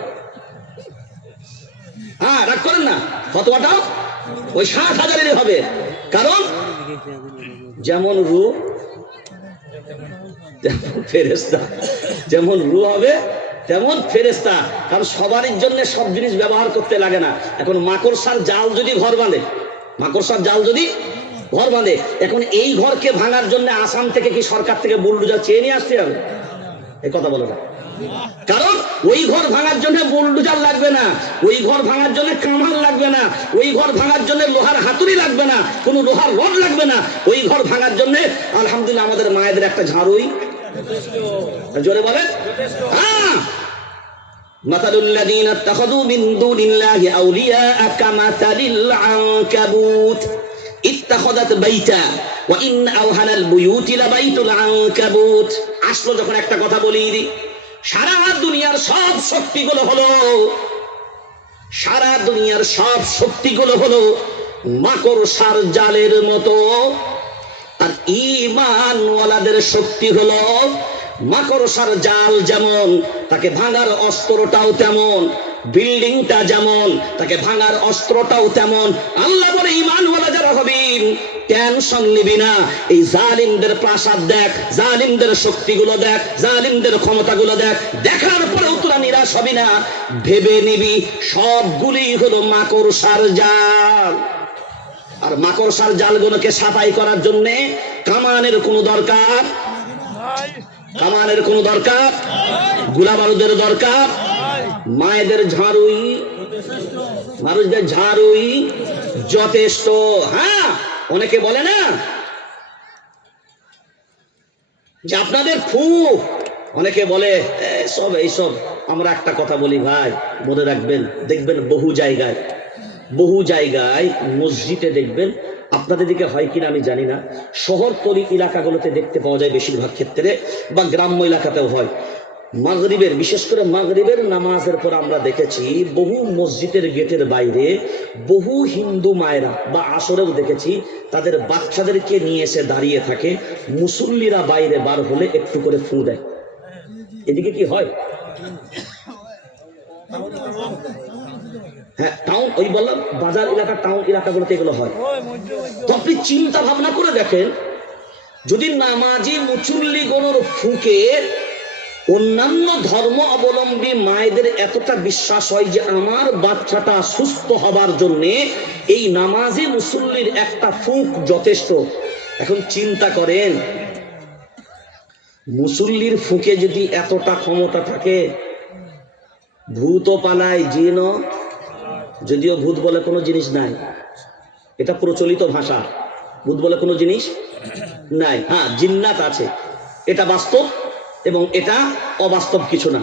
হ্যাঁ রাগ করেন না, ফতোয়াটাও ওই 7,000-এরই হবে। কারণ যেমন রূহ তেমন ফেরেশতা, যেমন রূহ হবে তেমন ফেরেশতা। কারণ সবার জন্য সব জিনিস ব্যবহার করতে লাগে না। এখন মাকড়সার জাল যদি ঘর বাঁধে, মাকড়সার জাল যদি ঘর বাঁধে, এখন এই ঘরকে ভাঙার জন্য আসাম থেকে কি সরকার থেকে বুলডোজার চেয়ে নিয়ে আসতে হবে? এই কথা বলে না। কারণ ওই ঘর ভাঙার জন্য বুলডোজার লাগবে না, ওই ঘর ভাঙার জন্য কামান লাগবে না, ওই ঘর ভাঙার জন্য লোহার হাতুড়ি লাগবে না, কোনো লোহার রড লাগবে না। ওই ঘর ভাঙার জন্য আলহামদুলিল্লাহ আমাদের মায়েদের একটা ঝাড়ুই, জোরে বলেন। হ্যাঁ, মাতালুল লাযীনা ইত্তাখাযু মিন দুনিল্লাহি আউলিয়া কামাসালিল আনকাবুত, ইত্তাখাযাত বাইতা ওয়া ইন আওহানাল বুয়ুতি লাবাইতুল আনকাবুত। আসলো যখন একটা কথা বলি দিই, সারা দুনিয়ার সব শক্তিগুলো হলো মাকড়সার জালের মতো, আর ঈমানওয়ালাদের শক্তি হলো মাকড়সার জাল। যেমন তাকে ভাঙার অস্ত্রটাও তেমন, বিল্ডিংটা যেমন তাকে ভাঙার অস্ত্রটাও তেমন। আল্লাহ বলে ঈমানওয়ালা যারা হবেন টেনশন নিবি না। এই জালিমদের প্রাসাদ দেখ, জালিমদের শক্তিগুলো দেখ, জালিমদের ক্ষমতাগুলো দেখ, দেখার পরেও তোরা নিরাশ হবি না। ভেবে নিবি সবগুলি হলো মাকড়সার জাল। আর মাকড়সার জালগুলোকে সাফাই করার জন্য কামানের কোনো দরকার, গোলা বারুদের দরকার, মায়েদের ঝাড়ুই, মানুষদের ঝাড়ুই যথেষ্ট। হ্যাঁ, অনেকে বলে না যে আপনাদের ফুক, অনেকে বলে এইসব। আমরা একটা কথা বলি ভাই, মনে রাখবেন, দেখবেন বহু জায়গায় মসজিদে দেখবেন, আপনাদের দিকে হয় কিনা আমি জানি না, শহরতলি এলাকাগুলোতে দেখতে পাওয়া যায় বেশিরভাগ ক্ষেত্রে, বা গ্রাম্য এলাকাতেও হয়। মাগরিবের, বিশেষ করে মাগরিবের নামাজের পর আমরা দেখেছি বহু মসজিদের গেটের বাইরে বহু হিন্দু মায়েরা, বা আসরেও দেখেছি তাদের বাচ্চাদেরকে নিয়ে এসে দাঁড়িয়ে থাকে। মুসল্লিরা বাইরে বার হলে একটু করে ফু দেয়। এদিকে কি হয়? হ্যাঁ, টাউন, ওই বললাম বাজার এলাকা, টাউন এলাকাগুলোতে এগুলো হয়। তো আপনি চিন্তা ভাবনা করে দেখেন, যদি নামাজি মুসল্লিগণের ফুকে অন্যান্য ধর্ম অবলম্বী মায়েদের এতটা বিশ্বাস হয় যে আমার বাচ্চাটা সুস্থ হবার জন্য এই নামাজি মুসল্লির একটা ফুক যথেষ্ট। এখন চিন্তা করেন, মুসল্লির ফুকে যদি এতটা ক্ষমতা থাকে, ভূত পালায়, জিন, যদিও ভূত বলে কোনো জিনিস নাই, এটা প্রচলিত ভাষা, ভূত বলে কোনো জিনিস নাই। হ্যাঁ, জিন্নাত আছে, এটা বাস্তব এবং এটা অবাস্তব কিছু না।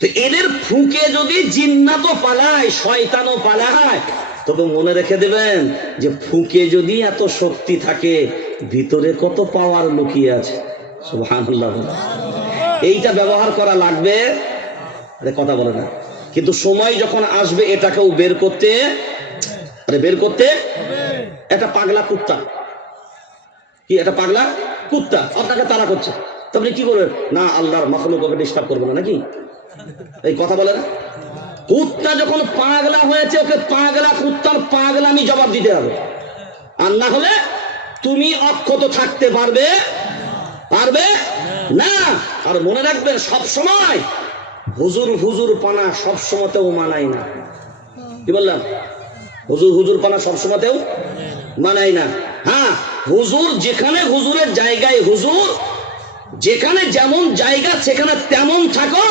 তো এদের ফুকে যদি জিন্নাতও পালায়, শয়তানও পালায়, তবে মনে রেখে দেবেন যে ফুকে যদি এত শক্তি থাকে, ভিতরে কত পাওয়ার লুকিয়ে আছে। সুবহানাল্লাহ। এইটা ব্যবহার করা লাগবে, কথা বলে না, কিন্তু সময় যখন আসবে এটাকেও বের করতে একটা পাগলা কুত্তা, কি একটা পাগলা কুত্তা আপনাকে তাড়া করছে, তো আপনি কি করবেন? না, আল্লাহর মাখলুক ওকে ডিস্টার্ব করবে না, নাকি? এই কথা বলে না? কুত্তা যখন পাগলা হয়েছে, ওকে পাগলা কুত্তার পাগলামি জবাব দিতে হবে, আর না হলে তুমি অক্ষত থাকতে পারবে না। আর মনে রাখবেন, সব সময় হুজুর পানা সব সময়তেও মানায় না। কি বললাম? হুজুর পানা সব সময়তেও মানায় না। হ্যাঁ, হুজুর যেখানে হুজুরের জায়গায়, হুজুর যেখানে যেমন জায়গা সেখানে তেমন থাকো।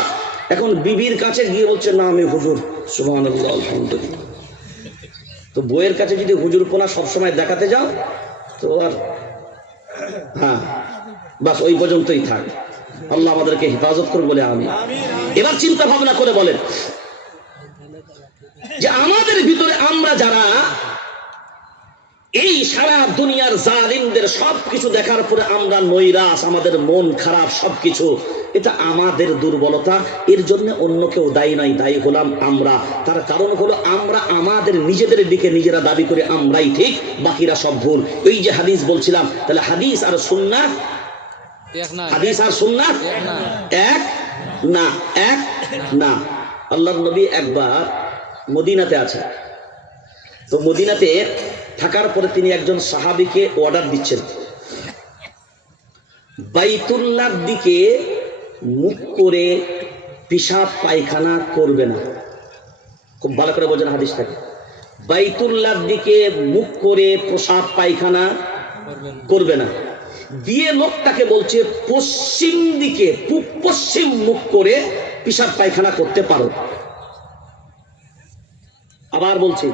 এখন বিবির কাছে গিয়ে বলছে না আমি হুজুর, সুবহানাল্লাহ, আলহামদুলিল্লাহ। তো বইয়ের কাছে যদি হুজুরপনা সবসময় দেখাতে যাও তো আর, হ্যাঁ, বাস ওই পর্যন্তই থাক। আল্লাহ আমাদেরকে হেফাজত করুন বলে আমি। এবার চিন্তা ভাবনা করে বলেন যে আমাদের ভিতরে আমরা যারা এই সারা দুনিয়ার জালিমদের সবকিছু দেখার পরে আমরা নৈরাশ, আমাদের মন খারাপ, সবকিছু, এটা আমাদের দুর্বলতা। এর জন্য অন্য কেউ দায়ী নয়, দায়ী হলাম আমরা। তার কারণ হলো আমরা আমাদের নিজেদের দিকে নিজেরা দাবি করে আমরাই ঠিক, বাকিরা সব ভুল। এই যে হাদিস বলছিলাম, তাহলে হাদিস আর সুন্নাহ এক না। আল্লাহর নবী একবার মদিনাতে আছে, তো মদিনাতে থাকার পরে তিনি একজন সাহাবীকে অর্ডার দিচ্ছেন, বাইতুল্লাহর দিকে মুখ করে পেশাব পায়খানা করবে না। খুব ভালো করে বোঝেন হাদিসটাকে। বাইতুল্লাহর দিকে মুখ করে পেশাব পায়খানা করবে না, দিয়ে লোকটাকে বলছে পশ্চিম দিকে, পূব পশ্চিম মুখ করে পেশাব পায়খানা করতে পারো। আবার বলছি,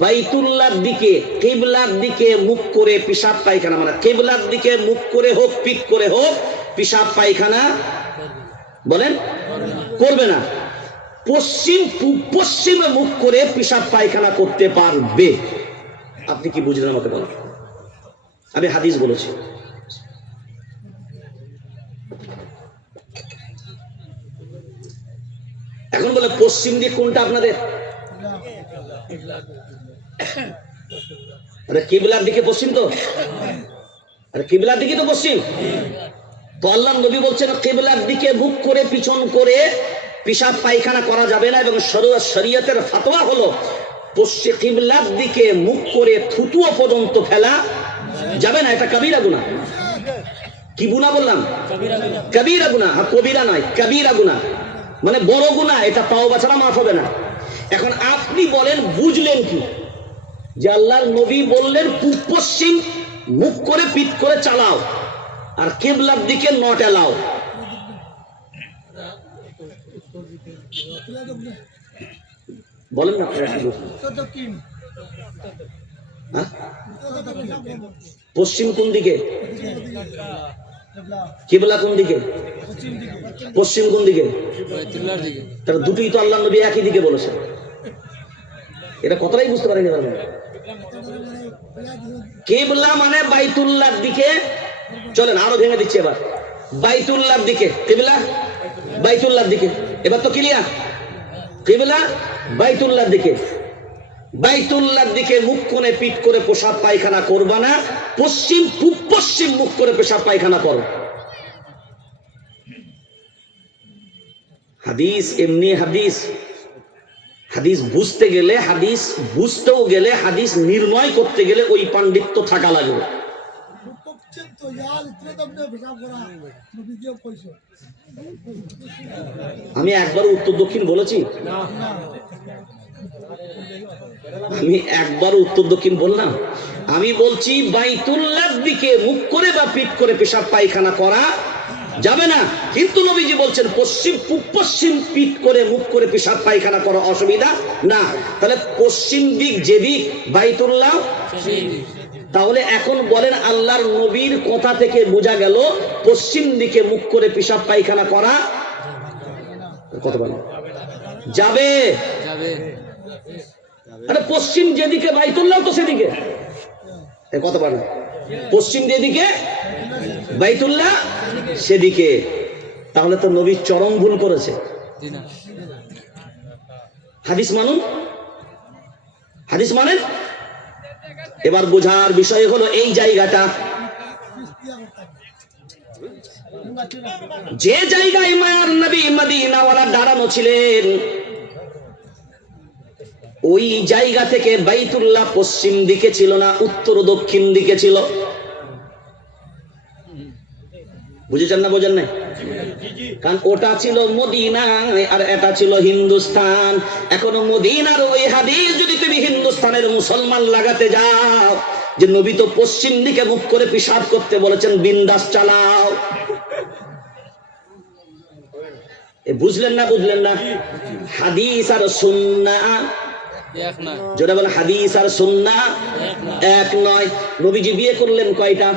বাইতুল্লাহর দিকে, কিবলার দিকে মুখ করে পেশাব পায়খানা, মানে কিবলার দিকে মুখ করে হোক, পিঠ করে হোক, পেশাব পায়খানা বলেন করবে না। পশ্চিমে মুখ করে পেশাব পায়খানা করতে পারবে। আপনি কি বুঝলেন আমাকে বলেন? আমি হাদিস বলেছি। এখন বলে পশ্চিম দিক কোনটা আপনাদের? আরে কিবলার দিকে পশ্চিম তো, আরে কিবলার দিকে তো পশ্চিম। তো আল্লাহ নবী বলছেন কিবলার দিকে মুখ করে পিছন করে পেশাব পায়খানা করা যাবে না, এবং শরীয়তের ফতোয়া হলো পশ্চিম কিবলার দিকে মুখ করে থুতুও পর্যন্ত ফেলা যাবে না, এটা কবিরা গুনাহ। কি গুনাহ বললাম? কবিরা গুনাহ, কবিরা নয়, কবিরা গুনাহ মানে বড় গুনাহ, এটা তাওবা ছাড়া মাফ হবে না। এখন আপনি বলেন বুঝলেন কি যে আল্লাহর নবী বললেন পূব পশ্চিম মুখ করে পিঠ করে চালাও, আর কিবলার দিকে নট এলাও। বলেন না পশ্চিম কোন দিকে, কিবলা কোন দিকে, পশ্চিম কোন দিকে? তাহলে দুটোই তো আল্লাহ নবী একই দিকে বলেছেন। এটা কতটাই বুঝতে পারেনি? কিবলা মানে বাইতুল্লাহর দিকে। চলেন আরো ভেঙে দিচ্ছি এবার। বাইতুল্লাহর দিকে কিবলা, বাইতুল্লাহর দিকে। এবার তো ক্লিয়ার, কিবলা বাইতুল্লাহর দিকে। বাইতুল্লাহর দিকে মুখ করে পিঠ করে পেশাব পায়খানা করবা না, পশ্চিম পূব পশ্চিম মুখ করে পেশাব পায়খানা করো। হাদিস এমনি হাদিস, হাদিস বুঝতে গেলে, হাদিস বুঝতেও গেলে, হাদিস নির্ণয় করতে গেলে ওই পাণ্ডিত্য থাকা লাগবে। আমি একবার উত্তর দক্ষিণ বলেছি? আমি একবার উত্তর দক্ষিণ বললাম? আমি বলছি বাইতুল্লাহর দিকে মুখ করে বা পিঠ করে পেশাব পায়খানা করা যাবে না, কিন্তু নবীজি বলছেন পশ্চিম পূব পশ্চিম পিঠ করে মুখ করে পেশাব পায়খানা করা অসুবিধা না। তাহলে পশ্চিম দিক যেদিক বাইতুল্লাহ, তাহলে এখন বলেন আল্লাহর নবীর কথা থেকে বোঝা গেল পশ্চিম দিকে মুখ করে পেশাব পায়খানা করা কত বলেন যাবে? আরে পশ্চিম যেদিকে বাইতুল্লাহ তো সেদিকে কত বলেন, পশ্চিম যেদিকে বাইতুল্লাহ সেদিকে। তাহলে তো নবী চরম ভুল করেছে। হাদিস মানুন, হাদিস মানেন। এবার বোঝার বিষয় হলো এই জায়গাটা, যে জায়গায় মায়ার নবী মদিনাওয়ালা দাঁড়ানো ছিলেন ওই জায়গা থেকে বাইতুল্লাহ পশ্চিম দিকে ছিল না, উত্তর দক্ষিণ দিকে ছিল। বুঝেছেন না বোঝেন না? কারণ ওটা ছিল মদিনা আর এটা ছিল হিন্দুস্তান। এখন মদিনার ওই হাদিস যদি তুমি হিন্দুস্তানের মুসলমান লাগাতে যাও যে নবী তো পশ্চিম দিকে মুখ করে পেশাব করতে বলেছেন, বিন্দাস চালাও। বুঝলেন না? বুঝলেন না? হাদিস আর সুন্নাহ যেটা বলে, হাদিস আর সুন্নাহ এক নয়। নবীজি বিয়ে করলেন কয়টা?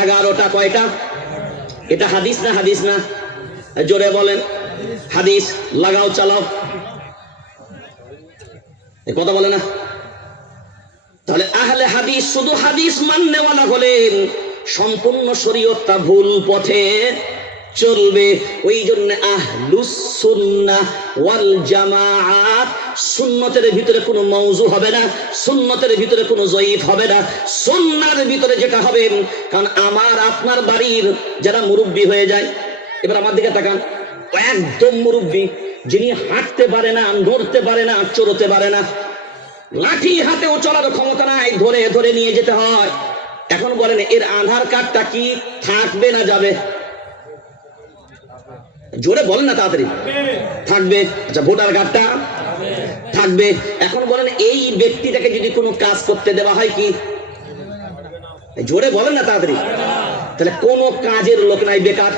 11টা। কয়টা? এটা হাদিস না হাদিস না? জোরে বলেন। হাদিস। লাগাও চালাও, কথা বলে না? তাহলে আহলে হাদিস শুধু হাদিস মাননেওয়ালা হলেন, সম্পূর্ণ শরীয়তটা ভুল পথে চলবে। ওই জন্য আহলুস সুন্নাহ ওয়াল জামাআত, সুন্নতের ভিতরে কোনো মওযু হবে না, সুন্নতের ভিতরে কোনো জয়ীফ হবে না, সুন্নাহর ভিতরে যেটা হবে। কারণ আমার আপনার বাড়ির যারা মুরব্বি হয়ে যায়, এবার আমার দিকে তাকান, একদম মুরব্বি, যিনি হাঁটতে পারে না, নড়তে পারে না, চড়তে পারে না, লাঠি হাতেও চলার ক্ষমতা নাই, ধরে ধরে নিয়ে যেতে হয়। এখন বলেন এর আধার কার্ডটা কি থাকবে না যাবে? জোরে বলেন না, তাড়াতাড়ি। থাকবে। আচ্ছা, ভোটার কার্ডটা থাকবে। এখন বলেন এই ব্যক্তিটাকে যদি কোনো কাজ করতে দেওয়া হয় কি? জোরে বলেন না, তাড়াতাড়ি। তাহলে কোন কাজের লোক নাই, বেকার।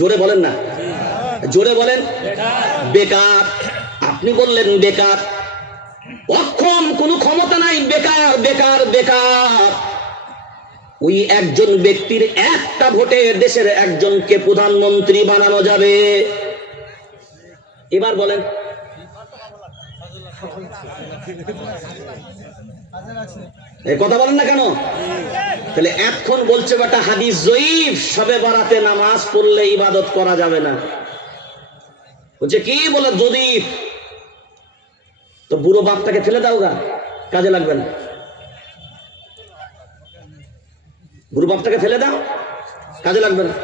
জোরে বলেন না, জোরে বলেন। বেকার। আপনি বললেন বেকার, অক্ষম, কোনো ক্ষমতা নাই, বেকার বেকার বেকার। ওই একজন ব্যক্তির একটা ভোটে দেশের একজনকে প্রধানমন্ত্রী বানানো যাবে। এবার বলেন এই কথা বলেন না কেন? তাহলে এখন বলছে বেটা হাদিস জয়ীফ, সবে বারাতে নামাজ পড়লে ইবাদত করা যাবে না। বলছে কি বলে যদি, তো বুড়ো বাপটাকে ফেলে দাও গা, কাজে লাগবে না। বুড়ো বাপটাকে ফেলে দাও, কাজে লাগবে না।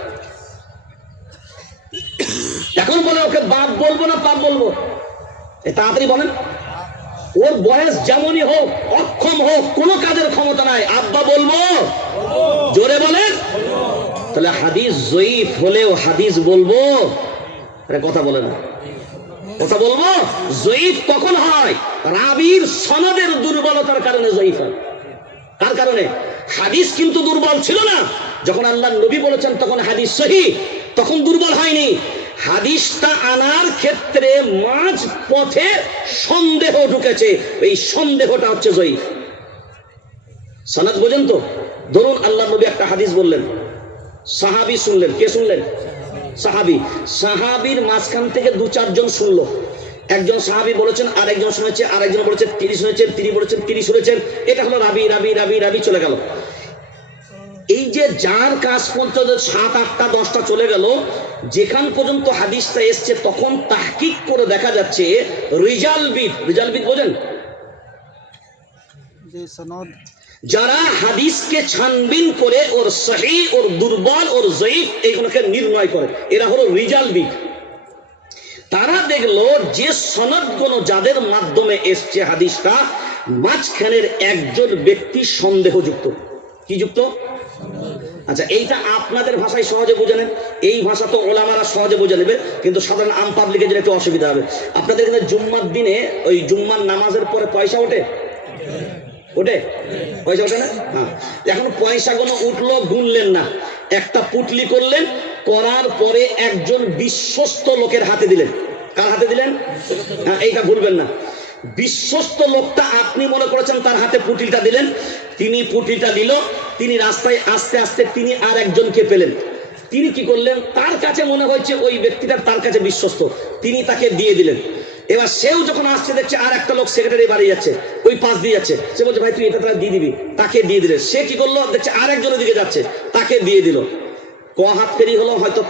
এখন বলে ওকে বাপ বলবো না পাপ বলবো? তাড়াতাড়ি বলেন। ওর বয়স যেমনই হোক, অক্ষম হোক, কোনো কাজের ক্ষমতা নাই, আব্বা বলবো? জোরে বলেন। তাহলে হাদিস জয়ীফ হলেও হাদিস বলবো? আরে কথা বলে না, কথা বলবো। জয়ীফ কখন হয়? রাবীর সনদের দুর্বলতার কারণে জয়ীফ হয়। তার কারণে হাদিস কিন্তু দুর্বল ছিল না, যখন আল্লাহ নবী বলেছেন তখন হাদিস সহিহ, তখন দুর্বল হয়নি। হাদিসটা আনার ক্ষেত্রে মাঝ পথে সন্দেহ ঢুকেছে, এই সন্দেহটা হচ্ছে জয়ীফ। সনদ বোঝেন তো? ধরুন আল্লাহ নবী একটা হাদিস বললেন, সাহাবী শুনলেন। কে শুনলেন? সাহাবী। সাহাবীর মাঝখান থেকে দু চারজন শুনলো। একজন সাহাবী বলেছেন, আরেকজন শুনেছে, আরেকজন বলেছেন তিনি শুনেছেন, তিনি বলেছেন তিনি শুনেছেন। এটা হলো রাবি রাবি রাবি রাবি চলে গেল। এই যে যার কাজ পর্যন্ত 7, 8টা 10টা চলে গেল, যেখান পর্যন্ত হাদিসটা এসছে তখন তাহকিক করে দেখা যাচ্ছে রিজালবিদ। রিজালবিদ বোঝেন? যারা হাদিসকে ছানবিন করে ওর সহিহ, ওর দুর্বল, ওর জয়ীফ এইগুলোকে নির্ণয় করে, এরা হলো রিজালবিদ। তারা দেখলো যে সনদগুলো যাদের মাধ্যমে এসছে হাদিসটা, মাঝখানের একজন ব্যক্তি সন্দেহযুক্ত। কি যুক্ত? আচ্ছা, এইটা আপনাদের ভাষায় সহজে বুঝে নেন, এই ভাষা তো ওলামারা সহজে বুঝে নেবে, কিন্তু সাধারণ আম পাবলিকের জন্য একটু অসুবিধা হবে। আপনাদের এখানে জুম্মার দিনে ওই জুম্মার নামাজের পরে পয়সা ওঠে? ওঠে? পয়সা ওঠে না? হ্যাঁ। এখন পয়সাগুলো উঠলো, গুনলেন না, একটা পুটলি করলেন, করার পরে একজন বিশ্বস্ত লোকের হাতে দিলেন। কার হাতে দিলেন? হ্যাঁ, এইটা ভুলবেন না। বিশ্বস্ত লোকটা আপনি মনে করেছেন তার হাতে পুটলিটা দিলেন, তিনি পুটলিটা দিল, তিনি রাস্তায় আস্তে আস্তে তিনি আর একজনকে পেলেন। তিনি কি করলেন? তার কাছে মনে হয়েছে ওই ব্যক্তিটা তার কাছে বিশ্বস্ত, তিনি তাকে দিয়ে দিলেন। এবার সেও যখন আসছে দেখছে আর একটা লোক সেক্রেটারি বাড়ি যাচ্ছে, ওই পাশ দিয়ে যাচ্ছে, সে বলছে ভাই তুই এটা তারা দিয়ে দিবি, তাকে দিয়ে দিলে। সে কি করলো? দেখছে আর একজনের দিকে যাচ্ছে, তাকে দিয়ে দিল। ক হাত ফেরি হলো? হয়তো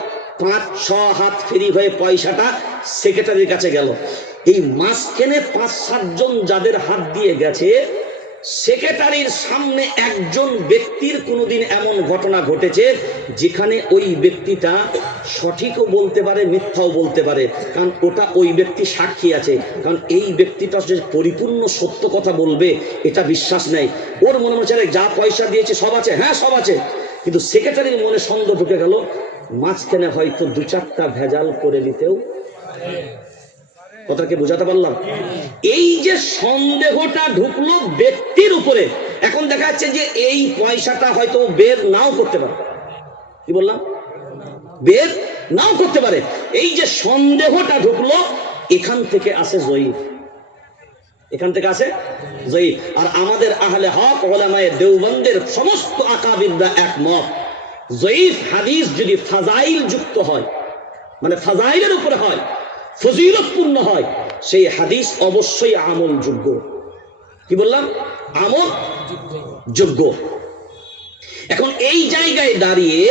5-6 হাত ফেরি হয়ে পয়সাটা সেক্রেটারির কাছে গেল। এই মাঝখানে 5-7 জন যাদের হাত দিয়ে গেছে, সেক্রেটারির সামনে একজন ব্যক্তির কোনোদিন এমন ঘটনা ঘটেছে যেখানে ওই ব্যক্তিটা সঠিকও বলতে পারে, মিথ্যাও বলতে পারে, কারণ ওটা ওই ব্যক্তি সাক্ষী আছে। কারণ এই ব্যক্তিটা যে পরিপূর্ণ সত্য কথা বলবে এটা বিশ্বাস নেই। ওর মনে হচ্ছে যা পয়সা দিয়েছে সব আছে, হ্যাঁ সব আছে, কিন্তু সেক্রেটারির মনে সন্দেহ ঢুকে গেল, মাঝখানে হয়তো 2-4টা ভেজাল করে দিতেও। কথাকে বোঝাতে পারলাম? এই যে সন্দেহটা ঢুকলো ব্যক্তির উপরে, এখন দেখা যাচ্ছে যে এই পয়সাটা হয়তো বের নাও করতে পারে। কি বললাম? বের নাও করতে পারে। এই যে সন্দেহটা ঢুকলো, এখান থেকে আসে জয়ীফ, এখান থেকে আসে জয়ীফ। আর আমাদের আহলে হক উলামায়ে দেওবন্দের সমস্ত আকাবিররা একমত, জয়ীফ হাদিস যদি ফাজাইল যুক্ত হয়, মানে ফাজাইলের উপরে হয়, ফজিলতপূর্ণ হয়, সেই হাদিস অবশ্যই আমল যোগ্য। কি বললাম? আমল যোগ্য। এখন এই জায়গায় দাঁড়িয়ে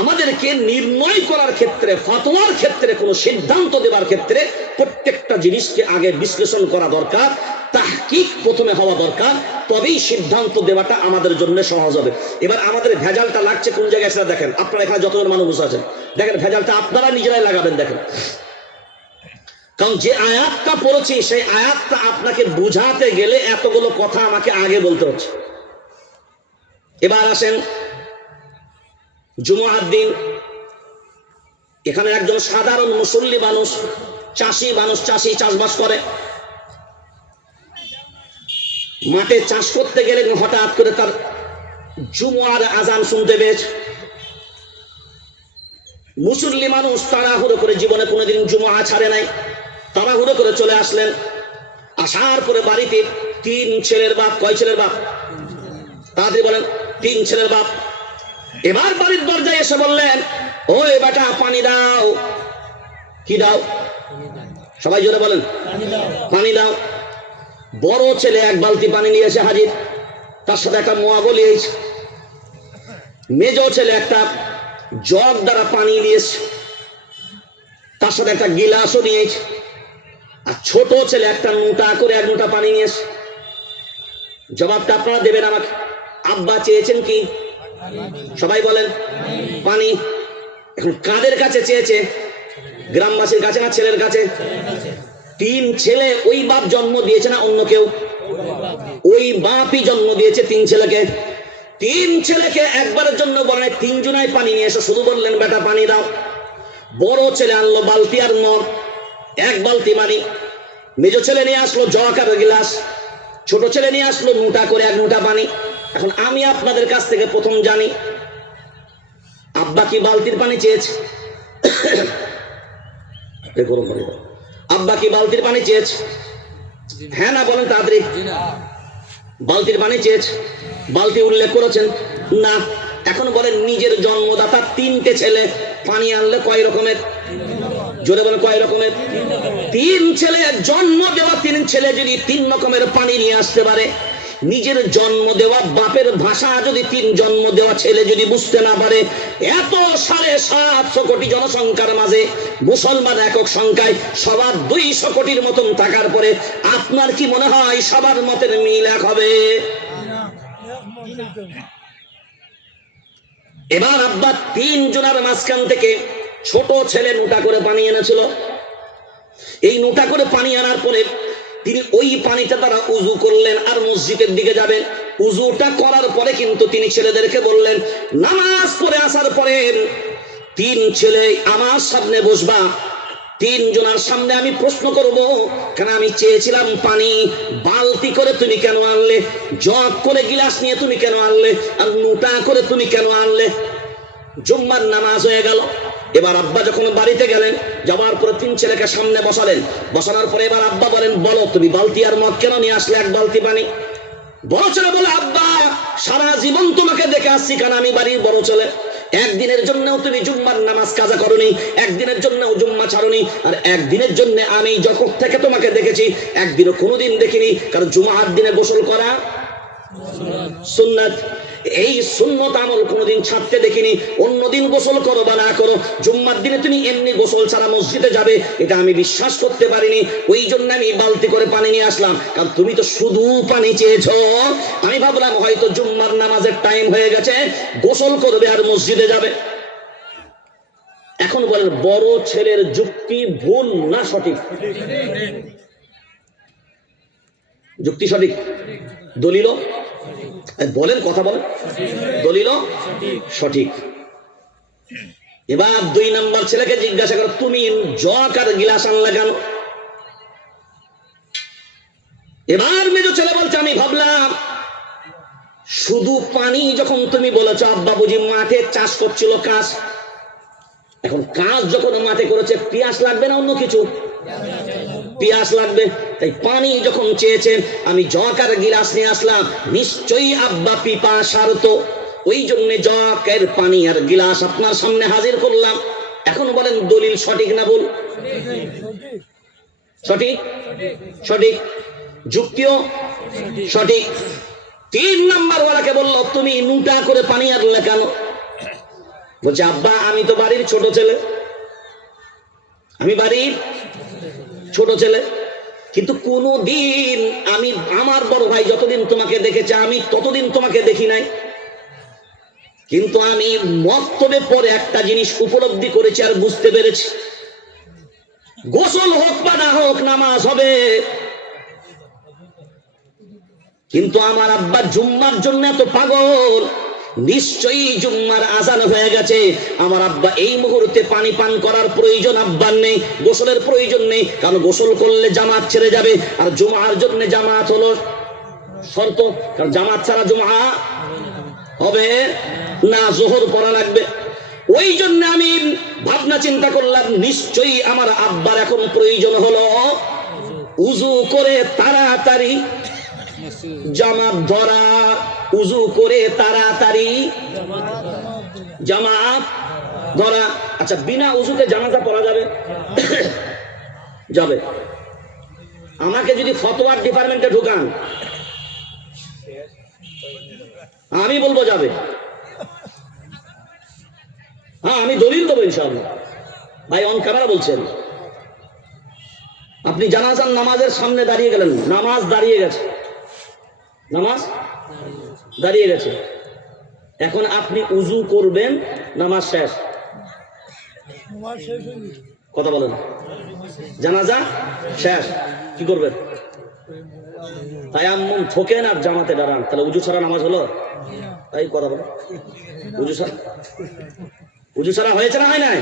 আমাদেরকে নির্ণয় করার ক্ষেত্রে, ফতোয়ার ক্ষেত্রে, কোন সিদ্ধান্ত দেওয়ার ক্ষেত্রে প্রত্যেকটা জিনিসকে আগে বিশ্লেষণ করা দরকার, তাহকিক প্রথমে হওয়া দরকার, তবেই সিদ্ধান্ত দেওয়াটা আমাদের জন্য সহজ হবে। এবার আমাদের ভেজালটা লাগছে কোন জায়গায় সেটা দেখেন। আপনারা এখানে যতজন মানুষ আছেন দেখেন, ভেজালটা আপনারা নিজেরাই লাগাবেন। দেখেন, কারণ যে আয়াতটা পড়েছি সেই আয়াতটা আপনাকে বুঝাতে গেলে এতগুলো কথা আমাকে আগে বলতে হচ্ছে। এবার আসেন, জুমার দিন এখানে একজন সাধারণ মুসল্লি মানুষ, চাষি মানুষ, চাষি চাষবাস করে, মাঠে চাষ করতে গেলেন, হঠাৎ করে তার জুমার আজান শুনতে পেয়েছে। মুসল্লি মানুষ তাড়াহুড়ো করে, জীবনে কোনোদিন জুমা ছাড়ে নাই, তাড়াহুড়ো করে চলে আসলেন। আসার পরে বাড়িতে 3 ছেলের বাপ। কয় ছেলের বাপ? তাড়াতাড়ি বলেন। 3 ছেলের বাপ। এবার বাড়ির দরজায় এসে বললেন, ওই বেটা পানি দাও। কি দাও? সবাই জোরে বলেন, পানি দাও। বড় ছেলে এক বালতি পানি নিয়ে এসে হাজির, তার সাথে একটা মোয়াগো নিয়েছে। মেজ ছেলে একটা জগ দ্বারা পানি নিয়েছে, তার সাথে একটা গিলাসও নিয়েছে। আর ছোট ছেলে একটা নোটা করে এক নোটা পানি নিয়েছে। জবাবটা আপনারা দেবেন আমাকে। আব্বা চেয়েছেন কি? সবাই বলেন পানি। এখন কাদের কাছে চেয়েছে? গ্রামবাসীর কাছে না ছেলের কাছে? তিন ছেলে, ওই বাপ জন্ম দিয়েছে না অন্য কেউ? ওই বাপই জন্ম দিয়েছে তিন ছেলেকে। তিন ছেলেকে একবারের জন্য বলেন তিনজনায় পানি নিয়ে এসে শুধু বললেন বেটা পানি দাও। বড় ছেলে আনলো বালতি আর মগ, এক বালতি পানি। মেজ ছেলে নিয়ে আসলো জগ আর গিলাস, ছোট ছেলে নিয়ে আসলো নোটা করে এক নোটা পানি। এখন আমি আপনাদের কাছ থেকে প্রথম জানি, আব্বা কি বালতির পানি চেয়েছে? আব্বা কি বালতির পানি চেয়েছে? হ্যাঁ না বলেন তাড়াতাড়ি। বালতির পানি চেয়েছে? বালতি উল্লেখ করেছেন না। এখন বলেন নিজের জন্মদাতা তিনটে ছেলে পানি আনলে কয় রকমের? জোরে বলেন কয় রকমের? তিন ছেলে, জন্ম দেওয়া তিন ছেলে যদি তিন রকমের পানি নিয়ে আসতে পারে, নিজের জন্ম দেওয়া বাপের ভাষা যদি তিন জন্ম দেওয়া ছেলে যদি বুঝতে না পারে, এত 750 কোটি জনসংখ্যার মাঝে মুসলমান একক সংখ্যায় সবার 200 কোটির মতন থাকার পরে আপনার কি মনে হয় সবার মতের মিল এক হবে? এবার আব্বা তিন জনের মাঝখান থেকে ছোট ছেলে নোটা করে পানি এনেছিল। এই নোটা করে পানি আনার পরে তিনি ওই পানিটা দ্বারা উজু করলেন আর মসজিদের দিকে যাবেন। উজুটা করার পরে কিন্তু তিনি ছেলেদেরকে বললেন, নামাজ পড়ে আসার পরে তিন ছেলে আমার সামনে বসবা। তিন জনের সামনে আমি প্রশ্ন করব, কেন আমি চেয়েছিলাম পানি, বালতি করে তুমি কেন আনলে? জগ করে গিলাস নিয়ে তুমি কেন আনলে? আর নোটা করে তুমি কেন আনলে? জুম্মার নামাজ হয়ে গেল। এবার আব্বা যখন বাড়িতে গেলেন, যাওয়ার পরে তিন ছেলেকে সামনে বসালেন। বসানোর পরে এবার আব্বা বলেন, বলো তুমি বালতি আর মগ কেন নিয়ে আসলে এক বালতি পানি? বড় ছেলে বলে, আব্বা সারা জীবন তোমাকে দেখে আসছি, কারণ আমি বাড়ির বড় ছেলে। একদিনের জন্যও তুমি জুম্মার নামাজ কাজা করনি, একদিনের জন্যও জুম্মা ছাড়নি, আর একদিনের জন্য আমি যখন থেকে তোমাকে দেখেছি একদিনও কোনোদিন দেখিনি, কারণ জুমার দিনে গোসল করা সুন্নাত। এই সুন্নত আমল কোনোদিন ছাড়তে দেখিনি। অন্যদিন গোসল করো বা না করো, জুম্মার দিনে তুমি এমনি গোসল ছাড়া মসজিদে যাবে, এটা আমি বিশ্বাস করতে পারিনি। ওই জন্য আমি বালতি করে পানি নিয়ে আসলাম, কারণ তুমি তো শুধু পানি চেয়েছো। আমি ভাবলাম হয়তো জুম্মার নামাজের টাইম হয়ে গেছে, গোসল করবে আর মসজিদে যাবে। এখন বলেন বড় ছেলের যুক্তি ভুল না সঠিক? যুক্তি সঠিক, দলিল বলেন, কথা বলেন, দলিল সঠিক। এবার দুই নম্বর ছেলেকে জিজ্ঞাসা করো, তুমি জগ আর গিলাস আনলে কেন? এবার মেজো ছেলে বলছে, আমি ভাবলাম শুধু পানি যখন তুমি বলেছো, আব্বা বুঝি মাঠে চাষ করছিল কাজ। এখন কাজ যখন মাঠে করেছে, পিয়াস লাগবে না অন্য কিছু? পিয়াস লাগবে। তাই পানি যখন চেয়েছেন, আমি জগ আর গিলাস নিয়ে আসলাম, নিশ্চয়ই আব্বা পিপাসার্ত, ওই জন্য জগের পানি আর গিলাস আপনার সামনে হাজির করলাম। এখন বলেন দলিল সঠিক না ভুল? সঠিক, সঠিক, যুক্তিও সঠিক। তিন নাম্বার ওয়ালাকে বললো, তুমি নোটা করে পানি আনলে কেন? বলছে, আব্বা আমি তো বাড়ির ছোট ছেলে, আমি বাড়ির ছোট ছেলে, কিন্তু কোনদিন আমি আমার বড় ভাই যতদিন তোমাকে দেখেছে আমি ততদিন তোমাকে দেখি নাই। কিন্তু আমি মক্তবে পরে একটা জিনিস উপলব্ধি করেছি আর বুঝতে পেরেছি, গোসল হোক বা না হোক নামাজ হবে। কিন্তু আমার আব্বা জুম্মার জন্য এত পাগল, নিশ্চয়ই জুম্মার আজান হয়ে গেছে, আমার আব্বা এই মুহূর্তে পানি পান করার প্রয়োজন আব্বার নেই, গোসলের প্রয়োজন নেই, কারণ গোসল করলে জামাত ছেড়ে যাবে, আর জুমার জন্য জামাত হলো শর্ত, কারণ জামাত ছাড়া জুমা হবে না, জোহর পড়া লাগবে। ওই জন্য আমি ভাবনা চিন্তা করলাম, নিশ্চয়ই আমার আব্বার এখন প্রয়োজন হলো উজু করে তাড়াতাড়ি জামাত ধরা, উজু করে তাড়াতাড়ি জামাত ধরা। আচ্ছা, বিনা উজুতে জানাজা পড়া যাবে? যাবে। আমাকে যদি ফতোয়ার ডিপার্টমেন্টে ঢুকান, আমি বলবো যাবে। হ্যাঁ, আমি দলিল দেবো ইনশাআল্লাহ। ভাই অন ক্যামেরা বলছেন, আপনি জানাজার নামাজের সামনে দাঁড়িয়ে গেলেন, নামাজ দাঁড়িয়ে গেছে, নামাজ দাঁড়িয়ে গেছে, এখন আপনি উজু করবেন, নামাজ শেষ, কথা বলেন, জানাজা শেষ, কি করবেন? তায়াম্মুম ঠোকেন আর জামাতে দাঁড়ান, তাহলে উজু ছাড়া নামাজ হলো? তাই কথা বলেন, উজু ছাড়া হয়েছে না হয় নাই?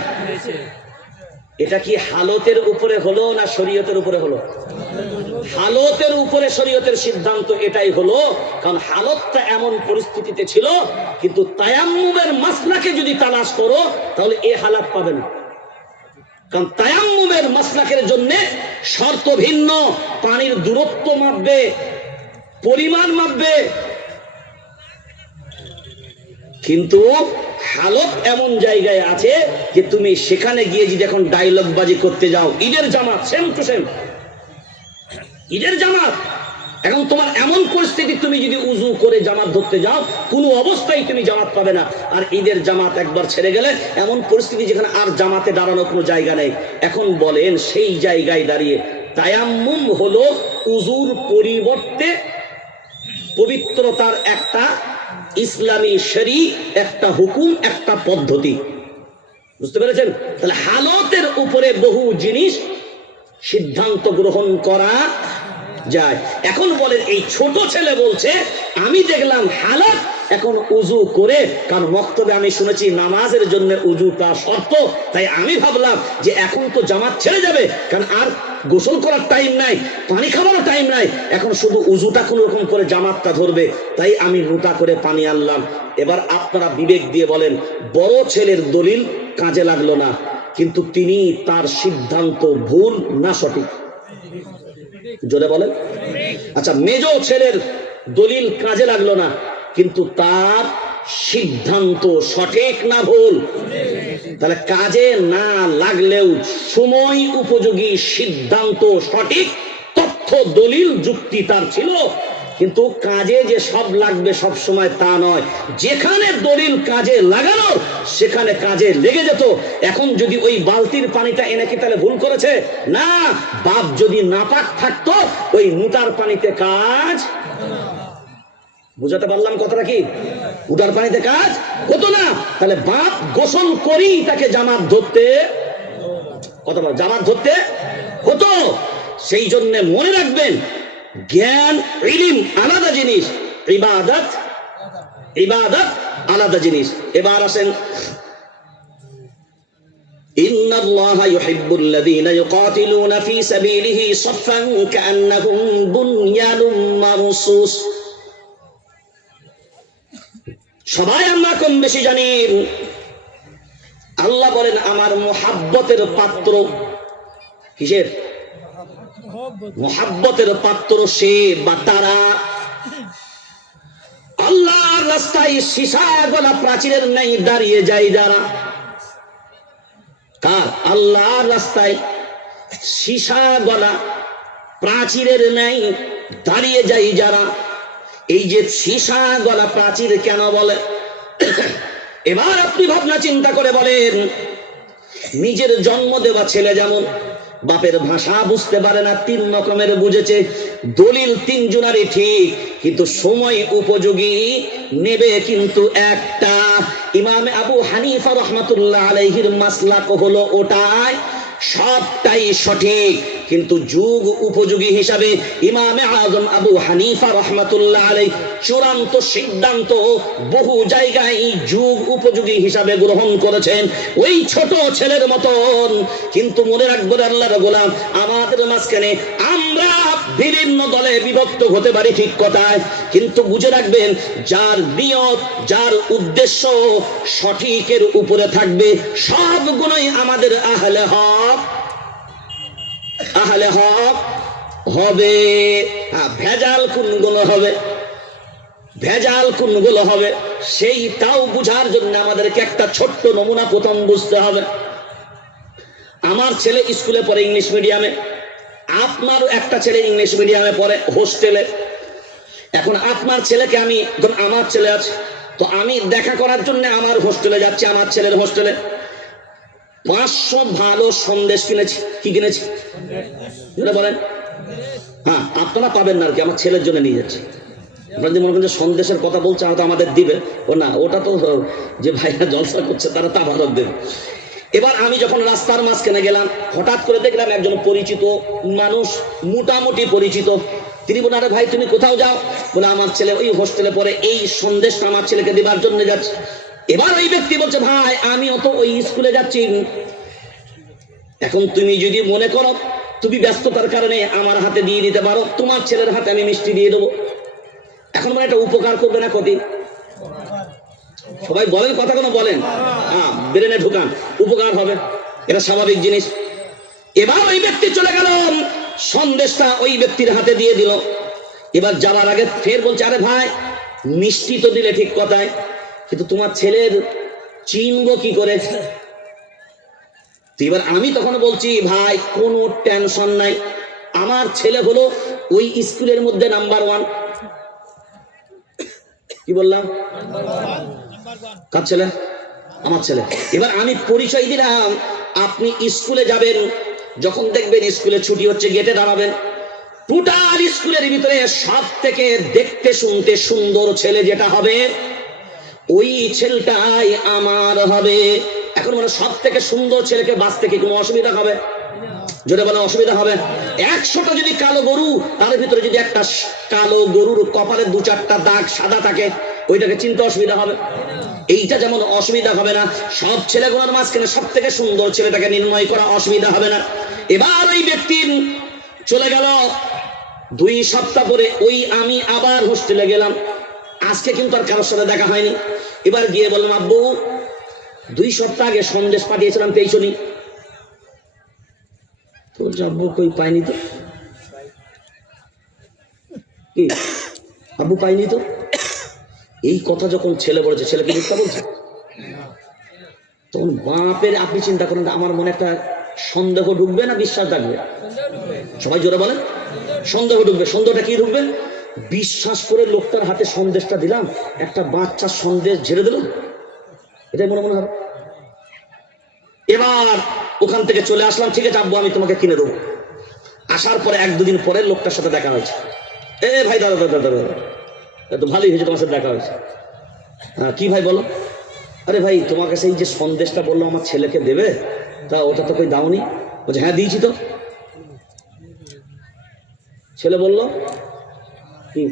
এটা কি হালতের উপরে হলো না শরীয়তের উপরে হলো? হালতের উপরে শরীয়তের সিদ্ধান্ত এটাই হলো, কারণ হালতটা এমন পরিস্থিতিতে ছিল। কিন্তু তায়াম্মুমের মাসলাকে যদি তালাশ করো তাহলে এ হালাত পাবে না, কারণ তায়াম্মুমের মাসলাকের জন্য শর্ত ভিন্ন, পানির দূরত্ব মাপবে, পরিমাণ মাপবে। কিন্তু হালত এমন জায়গায় আছে যে তুমি সেখানে গিয়ে যদি এখন ডায়লগ বাজি করতে যাও, ঈদের জামাত সেম টু সেম, ঈদের জামাত, এখন তোমার এমন পরিস্থিতি, তুমি যদি উজু করে জামাত ধরতে যাও কোনো অবস্থায় তুমি জামাত পাবে না। আর ঈদের জামাত একবার ছেড়ে গেলে এমন পরিস্থিতি যেখানে আর জামাতে দাঁড়ানোর কোনো জায়গা নেই। এখন বলেন সেই জায়গায় দাঁড়িয়ে তায়াম্মুম হলো উজুর পরিবর্তে পবিত্রতার একটা ইসলামী শরী, একটা হুকুম, একটা পদ্ধতি, বুঝতে পেরেছেন? তাহলে হালতের উপরে বহু জিনিস সিদ্ধান্ত গ্রহণ করা যায়। এখন বলেন এই ছোট ছেলে বলছে আমি দেখলাম হালাত, এখন উজু করে, কারণ বক্তব্যে আমি শুনেছি নামাজের জন্য উজুটা শর্ত, তাই আমি ভাবলাম যে এখন তো জামাত ছেড়ে যাবে, কারণ আর গোসল করার টাইম নাই, পানি খাবারও টাইম নাই, এখন শুধু উজুটা কোন রকম করে জামাতটা ধরবে, তাই আমি লুটা করে পানি আনলাম। এবার আপনারা বিবেক দিয়ে বলেন, বড় ছেলের দলিল কাজে লাগলো না, কিন্তু তিনি তার সিদ্ধান্ত ভুল না সঠিক? জোরে বলেন। আচ্ছা, মেজ ছেলের দলিল কাজে লাগলো না, কিন্তু তার সিদ্ধান্ত সঠিক না ভুল? তাহলে কাজে না লাগলেও সময় উপযোগী সিদ্ধান্ত সঠিক, তথ্য দলিল যুক্তি তার ছিল। কিন্তু কাজে যে সব লাগবে সব সময় তা নয়, যেখানে দলিল কাজে লাগানো সেখানে কাজে লেগে যেত। এখন যদি ওই বালতির পানিটা এনে কি তাহলে ভুল করেছে? না, বাপ যদি নাপাক থাকতো ওই মুতার পানিতে কাজ, বুঝাতে পারলাম কথাটা কি? উটার পানিতে কাজ হতো না, তাহলে বাপ গোসল করেই তাকে জামাত ধরতে, কথা বল, জামাত ধরতে হতো। সেই জন্য মনে রাখবেন, জ্ঞান ইলম আলাদা জিনিস, ইবাদত আলাদা জিনিস। এবার আসেন, ইন্নাল্লাহা ইউহিব্বুল্লাযীনা ইউকাতিলুনা ফী সাবীলিহি সাফফান কাআন্নাহুম বুনয়ানুম মারসুস। সবাই আমরা কম বেশি জানি, আল্লাহ বলেন আমার মুহাব্বতের পাত্র, কিসের মুহাব্বতের পাত্র? সে বা তারা আল্লাহর রাস্তায় সীসা গলা প্রাচীরের ন্যায় দাঁড়িয়ে যায় যারা। কার? আল্লাহর রাস্তায় সীসা গলা প্রাচীরের ন্যায় দাঁড়িয়ে যায় যারা। এই যে সীসা গলা প্রাচীর কেন বলে? এবার আপনি ভাবনা চিন্তা করে বলেন, নিজের জন্ম দেওয়া ছেলে যেমন বাপের ভাষা বুঝতে পারে না, 3 রকমের বুঝেছে, দলিল 3 জনারই ঠিক, কিন্তু সময় উপযোগী নেবে কিন্তু একটা। ইমাম আবু হানিফা রাহমাতুল্লাহ আলাইহির মাসলাক হলো ওটাই, সবটাই সঠিক, কিন্তু যুগ উপযোগী হিসাবে ইমামে আজম আবু হানিফা রাহমাতুল্লাহ আলাইহি চূড়ান্ত সিদ্ধান্ত বহু জায়গায় যুগ উপযোগী হিসাবে গ্রহণ করেছেন, ওই ছোট ছেলের মতন। কিন্তু মনে রাখবেন আল্লাহর গোলাম, আমাদের মাঝখানে আমরা বিভিন্ন দলে বিভক্ত হতে পারি, ঠিক কথায়, কিন্তু বুঝে রাখবেন যার নিয়ত, যার উদ্দেশ্য সঠিকের উপরে থাকবে, সবগুলোই আমাদের আহলে হক হবে। ভেজাল কোনগুলো হবে, ভেজাল কোনগুলো হবে সেইটাও বুঝার জন্য আমাদেরকে একটা ছোট্ট নমুনা প্রথম বুঝতে হবে। আমার ছেলে স্কুলে পড়ে, ইংলিশ মিডিয়ামে, আপনারও একটা ছেলে ইংলিশ মিডিয়ামে পড়ে হোস্টেলে। এখন আপনার ছেলেকে আমি, ধরুন আমার ছেলে আছে, তো আমি দেখা করার জন্য আমার হোস্টেলে যাচ্ছি, আমার ছেলের হোস্টেলে 500 ভালো সন্দেশ কিনেছি। কি কিনেছি যেটা বলেন? হ্যাঁ, আপনারা পাবেন না আর কি, আমার ছেলের জন্য নিয়ে যাচ্ছি। আপনারা যদি মনে করেন যে সন্দেশের কথা বলছে হয়তো আমাদের দিবে, ও না, ওটা তো যে ভাইরা জলসা করছে তারা তা ভারত দেবে। এবার আমি যখন রাস্তার মাঝখানে গেলাম, হঠাৎ করে দেখলাম একজন পরিচিত মানুষ, মোটামুটি পরিচিত। তিনি বলেন, আরে ভাই তুমি কোথাও যাও? বলে আমার ছেলে ওই হোস্টেলে পড়ে, এই সন্দেশটা আমার ছেলেকে দেবার জন্য যাচ্ছে। এবার ওই ব্যক্তি বলছে, ভাই আমিও তো ওই স্কুলে যাচ্ছি। এখন তুমি যদি মনে করো তুমি ব্যস্ততার কারণে আমার হাতে দিয়ে দিতে পারো, তোমার ছেলের হাতে আমি মিষ্টি দিয়ে দেবো। এখন মানে এটা উপকার করবে না ক্ষতি? সবাই বলেন, কথা কোনো বলেন, হ্যাঁ ব্রেনে ঢুকান, উপকার হবে, এটা স্বাভাবিক জিনিস। এবার ওই ব্যক্তি চলে গেল, সন্দেশটা ওই ব্যক্তির হাতে দিয়ে দিল। এবার যাওয়ার আগে ফের বলছে, আরে ভাই মিষ্টি তো দিলে ঠিক কথায়, কিন্তু তোমার ছেলের চিনবো কি করে? এবার আমি তখন বলছি, ভাই কোনো টেনশন নাই, আমার ছেলে হলো ওই স্কুলের মধ্যে নাম্বার 1। কি বললাম? কার ছেলে? আমার ছেলে। এবার আমি পরিচয় দিলাম, আপনি স্কুলে যাবেন, যখন দেখবেন স্কুলে ছুটি হচ্ছে গেটে দাঁড়াবেন। টোটাল স্কুলের ভিতরে সব থেকে দেখতে শুনতে সুন্দর ছেলে যেটা হবে, ওই ছেলেটাই আমার হবে। এখন মানে সব থেকে সুন্দর ছেলেকে বাঁচতে কি কোনো অসুবিধা হবে? যদি বলে অসুবিধা হবে? 100টা যদি কালো গরু, তার ভিতরে যদি একটা কালো গরুর কপালে 2-4টা দাগ সাদা থাকে, ওইটাকে চিনতে অসুবিধা হবে? এইটা যেমন অসুবিধা হবে না, সব ছেলেগুলোর মাঝখানে সব থেকে সুন্দর ছেলেটাকে নির্ণয় করা অসুবিধা হবে না। এবার ওই ব্যক্তি চলে গেল। 2 সপ্তাহ পরে ওই আমি আবার হোস্টেলে গেলাম। আজকে কিন্তু আর কারোর সাথে দেখা হয়নি। এবার গিয়ে বললাম, আব্বু 2 সপ্তাহ আগে সন্দেশ পাঠিয়েছিলাম, পেয়েছনি? তো আব্বু কই পাইনি তো। কি আব্বু পাইনি তো? এই কথা যখন ছেলে বলেছে, ছেলে কি মিথ্যা বলছে? তখন বাপের, আপনি চিন্তা করেন, আমার মনে একটা সন্দেহ ঢুকবে না বিশ্বাস থাকবে? সবাই জোরে বলেন, সন্দেহ ঢুকবে। সন্দেহটা কি ঢুকবে? বিশ্বাস করে লোকটার হাতে সন্দেশটা দিলাম, একটা বাচ্চার সন্দেশ ঝেড়ে দিল, এটাই মনে মনে হবে। এবার ওখান থেকে চলে আসলাম, ঠিক আছে আব্বু আমি তোমাকে কিনে দেবো। আসার পরে 1-2 দিন পরে লোকটার সাথে দেখা হয়েছে। এ ভাই দাদা দাদা দাদা, তো ভালোই হয়েছে, তোমার সাথে দেখা হয়েছে। হ্যাঁ কি ভাই বলো? আরে ভাই তোমাকে সেই যে সন্দেশটা বললো আমার ছেলেকে দেবে, তা ওটা তো কই দাওনি? বলছে হ্যাঁ দিয়েছি তো। ছেলে বললো কি